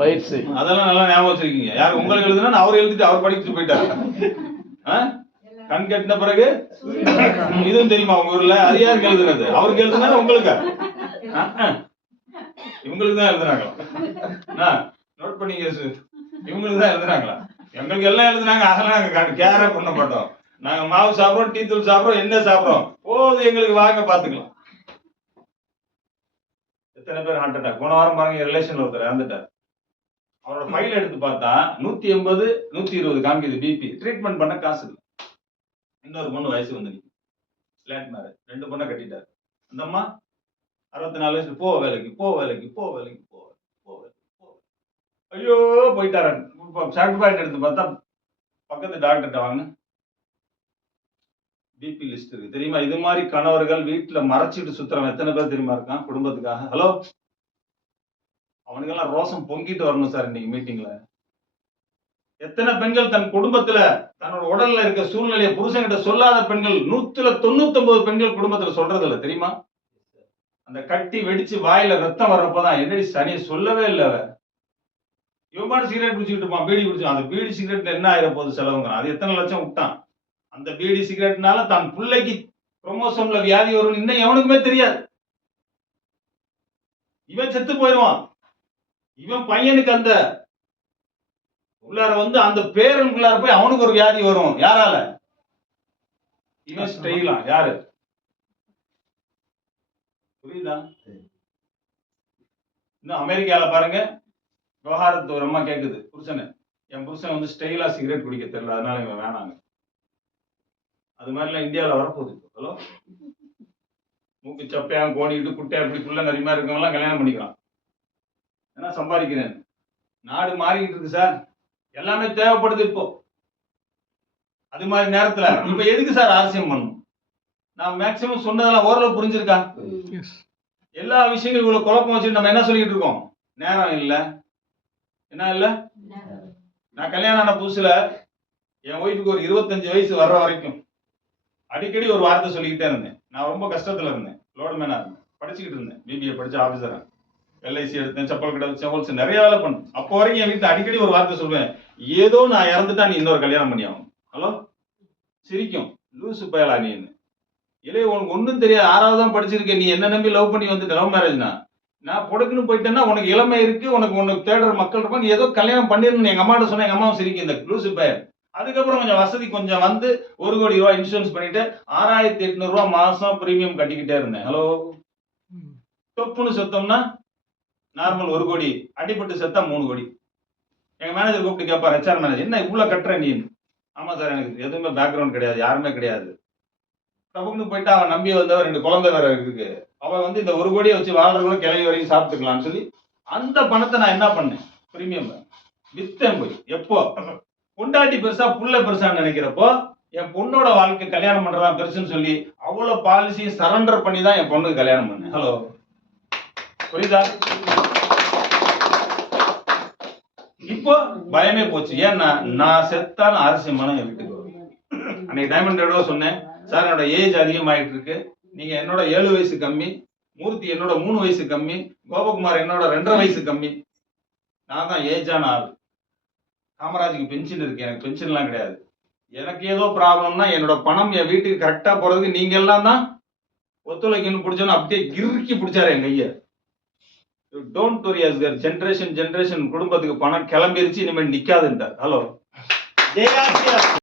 பயிற்சி. அதெல்லாம் நல்லா ஞாபகம் வச்சிருக்கீங்க. யார் உங்களுக்கு எழுதுனா அவர் எழுதிட்டு அவர் படிச்சுட்டு போயிட்டாரு. கண் கட்டின பிறகு இதுவும் தெரியுமா உங்க ஊர்ல? அது யாருக்கு எழுதுனது? அவருக்கு எழுதுனா உங்களுக்கு? இவங்களுக்கு தான் எழுதுனாங்களா? நோட் பண்ணீங்க, இவங்களுக்கு தான் எழுதுனாங்களா? எங்களுக்கு எல்லாம் எழுதுனாங்க. அதெல்லாம் நாங்க கேரே பண்ண மாட்டோம். நாங்க மாவு சாப்பிடுறோம், டீ தூள் சாப்பிடுறோம், என்ன சாப்பிடுறோம், போது எங்களுக்கு வாங்க பாத்துக்கலாம். எத்தனை பேர் ஹார்ட் அட்டாக்? போன வாரம் பாருங்க, ரிலேஷன்ல ஒருத்தர் இறந்துட்டார். அவரோட ஃபைல் எடுத்து பார்த்தா 180 120 காமிக்குது பிபி. ட்ரீட்மெண்ட் பண்ண காசு இல்லை. இன்னொரு பொண்ணு வயசு வந்து லேட் மேரேஜ், 2 பொண்ணை கட்டிட்டாரு. அந்த அம்மா 64 வயசு, போ வேலைக்கு போ வேலைக்கு போ வேலைக்கு போ வேலைக்கு. ஐயோ போயிட்டாரு. சர்டிஃபிகேட் எடுத்து பார்த்தா பக்கத்து டாக்டர்கிட்ட வாங்க, பிபி லிஸ்ட் இருக்கு. தெரியுமா? இது மாதிரி கணவர்கள் வீட்டுல மறைச்சிட்டு சுத்துறவன் எத்தனை பேர் தெரியுமா இருக்கான் குடும்பத்துக்காக? ஹலோ, அவனுக்கெல்லாம் ரோசம் பொங்கிட்டு வரணும் சார். இன்னைக்கு மீட்டிங்ல எத்தனை பெண்கள் தன் குடும்பத்துல தன்னோட உடல்ல இருக்க சூழ்நிலையை புருஷன்கிட்ட சொல்லாத பெண்கள் 199 பெண்கள் குடும்பத்துல சொல்றது இல்ல தெரியுமா? அந்த கட்டி வெடிச்சு வாயில ரத்தம் வர்றப்பதான் என்னடி சனியை சொல்லவே இல்லை. இவன் சிகரெட் குடிச்சுக்கிட்டு இருப்பான், பீடி குடிச்சு. அந்த பீடி சிகரெட்ல என்ன ஆயிரம் போகுது செலவுங்க? அது எத்தனை லட்சம் விட்டான். அந்த பீடி சிகரெட்னால தன் பிள்ளைக்கு குரோமோசோம்ல வியாதி வரும் இன்னும் எவனுக்குமே தெரியாது. இவன் செத்து போயிடுவான். இவன் பையனுக்கு அந்த உள்ளார வந்து அந்த பேரனுக்குள்ளார போய் அவனுக்கு ஒரு வியாதி வரும். யாரால? இவன் ஸ்டைலா? யாரு? புரியுதா? இன்னும் அமெரிக்கால பாருங்க, விவகாரத்து ஒரு அம்மா கேக்குது புருஷனை, என் புருஷன் வந்து ஸ்டைலா சிகரெட் குடிக்க தெரியல, அதனால இவன் வேணாங்க. அது மாதிரிலாம் இந்தியாவில் வரப்போகுது. ஹலோ, மூக்கு சப்பையா கோணிக்கிட்டு குட்டையா இப்படி குள்ள நிறைய இருக்கவங்கலாம் கல்யாணம் பண்ணிக்கலாம். ஏன்னா சம்பாதிக்கிறேன். நாடு மாறிக்கிட்டு இருக்கு சார், எல்லாமே தேவைப்படுது இப்போ. அது மாதிரி நேரத்துல இப்ப எதுக்கு சார் அரசியம் பண்ணணும்? நான் மேக்சிமம் சொன்னதெல்லாம் ஓரளவு புரிஞ்சிருக்கா? எஸ் எல்லா விஷயங்களும் இவ்வளவு குழப்பம் வச்சுட்டு நம்ம என்ன சொல்லிட்டு இருக்கோம்? நேரம் இல்ல, என்ன இல்ல. நான் கல்யாணம் ஆன புதுசுல என் ஒய்ஃபுக்கு ஒரு 25 வயசு வர்ற வரைக்கும் அடிக்கடி ஒரு வார்த்தை சொல்லிக்கிட்டே இருந்தேன். நான் ரொம்ப கஷ்டத்துல இருந்தேன், லோடுமேனா இருந்தேன், படிச்சுக்கிட்டு இருந்தேன், பிபிஏ படிச்ச ஆபீசரா, எல்ஐசி எடுத்தேன், செப்பல் கடை செப்பல்ஸ் நிறைய வேலை பண்ணேன். அப்போ வரைக்கும் என் வீட்டுல அடிக்கடி ஒரு வார்த்தை சொல்லுவேன், ஏதோ நான் இறந்துட்டா நீ இன்னொரு கல்யாணம் பண்ணி ஆகணும். ஹலோ, சிரிக்கும், லூசு பயலா நீ. இல்லையே, உனக்கு ஒன்றும் தெரியாது, 6வது தான் படிச்சிருக்க, நீ என்ன நம்பி லவ் பண்ணி வந்துட்ட, லவ் மேரேஜ்னா நான் பொடுக்குன்னு போயிட்டேன்னா உனக்கு இளமை இருக்கு, உனக்கு தேடுற மக்கள் இருப்பாங்க, நீ ஏதோ கல்யாணம் பண்ணிருந்தேன் எங்க அம்மாட்ட சொன்னேன். எங்க அம்மாவும் சிரிக்கும், இந்த லூசு பையன். அதுக்கப்புறம் கொஞ்சம் வசதி கொஞ்சம் வந்து 1 கோடி ரூபாய் இன்சூரன்ஸ் பண்ணிட்டு 6800 ரூபாய் மாசம் பிரீமியம் கட்டிக்கிட்டே இருந்தேன். ஹலோ, தொப்புன்னு செத்தோம்னா நார்மல் 1 கோடி, அடிபட்டு செத்தா 3 கோடி. எங்க மேனேஜர் கூப்பிட்டு கேட்பார், HR மேனேஜர், என்ன இவ்வளவு கட்டுற நீ? ஆமா சார், எனக்கு எதுவுமே பேக்ரவுண்ட் கிடையாது, யாருமே கிடையாது. டபுக்குன்னு போயிட்டு அவன் நம்பி வந்தவன் 2 குழந்தை வேற இருக்கு, அவன் வந்து இந்த 1 கோடியை வச்சு வாழ்றவங்களும் கிளவி வரைக்கும் சாப்பிட்டுக்கலாம்னு சொல்லி அந்த பணத்தை நான் என்ன பண்ணேன், பிரீமியம் வித்தேன் போய். எப்போ பொண்டாட்டி பெருசா புள்ள பெருசான்னு நினைக்கிறப்போ என் பொண்ணோட வாழ்க்கை கல்யாணம் பண்றதான் பெருசுன்னு சொல்லி அவ்வளவு பாலிசியை சரண்டர் பண்ணி தான் என் பொண்ணுக்கு கல்யாணம் பண்ணேன். ஹலோ, புரியுதா? இப்போ பயமே போச்சு. ஏன்னா நான் செத்தாலும் அரசியமான என் வீட்டுக்கு வரும். அன்னைக்கு டைமண்ட் ரேடோ சொன்னேன், சார் என்னோட ஏஜ் அதிகமாயிட்டு இருக்கு, நீங்க என்னோட 7 வயசு கம்மி, மூர்த்தி என்னோட 3 வயசு கம்மி, கோபகுமார் என்னோட 2.5 வயசு கம்மி, நான் தான் ஏஜான ஆள். காமராஜுக்கு பென்ஷன் இருக்கு, எனக்கு பென்ஷன் எல்லாம் கிடையாது. எனக்கு ஏதோ ப்ராப்ளம்னா என்னோட பணம் என் வீட்டுக்கு கரெக்டா போறதுக்கு நீங்க எல்லாம் தான் ஒத்துழைக்கணும். பிடிச்சோன்னு அப்படியே கிறுக்கி பிடிச்சாரு என் கைய. டோன்ட் வரி அஸ்கர், ஜெனரேஷன் குடும்பத்துக்கு பணம் கிளம்பிருச்சு, இனிமேல் நிக்காதுன்றார். ஹலோ,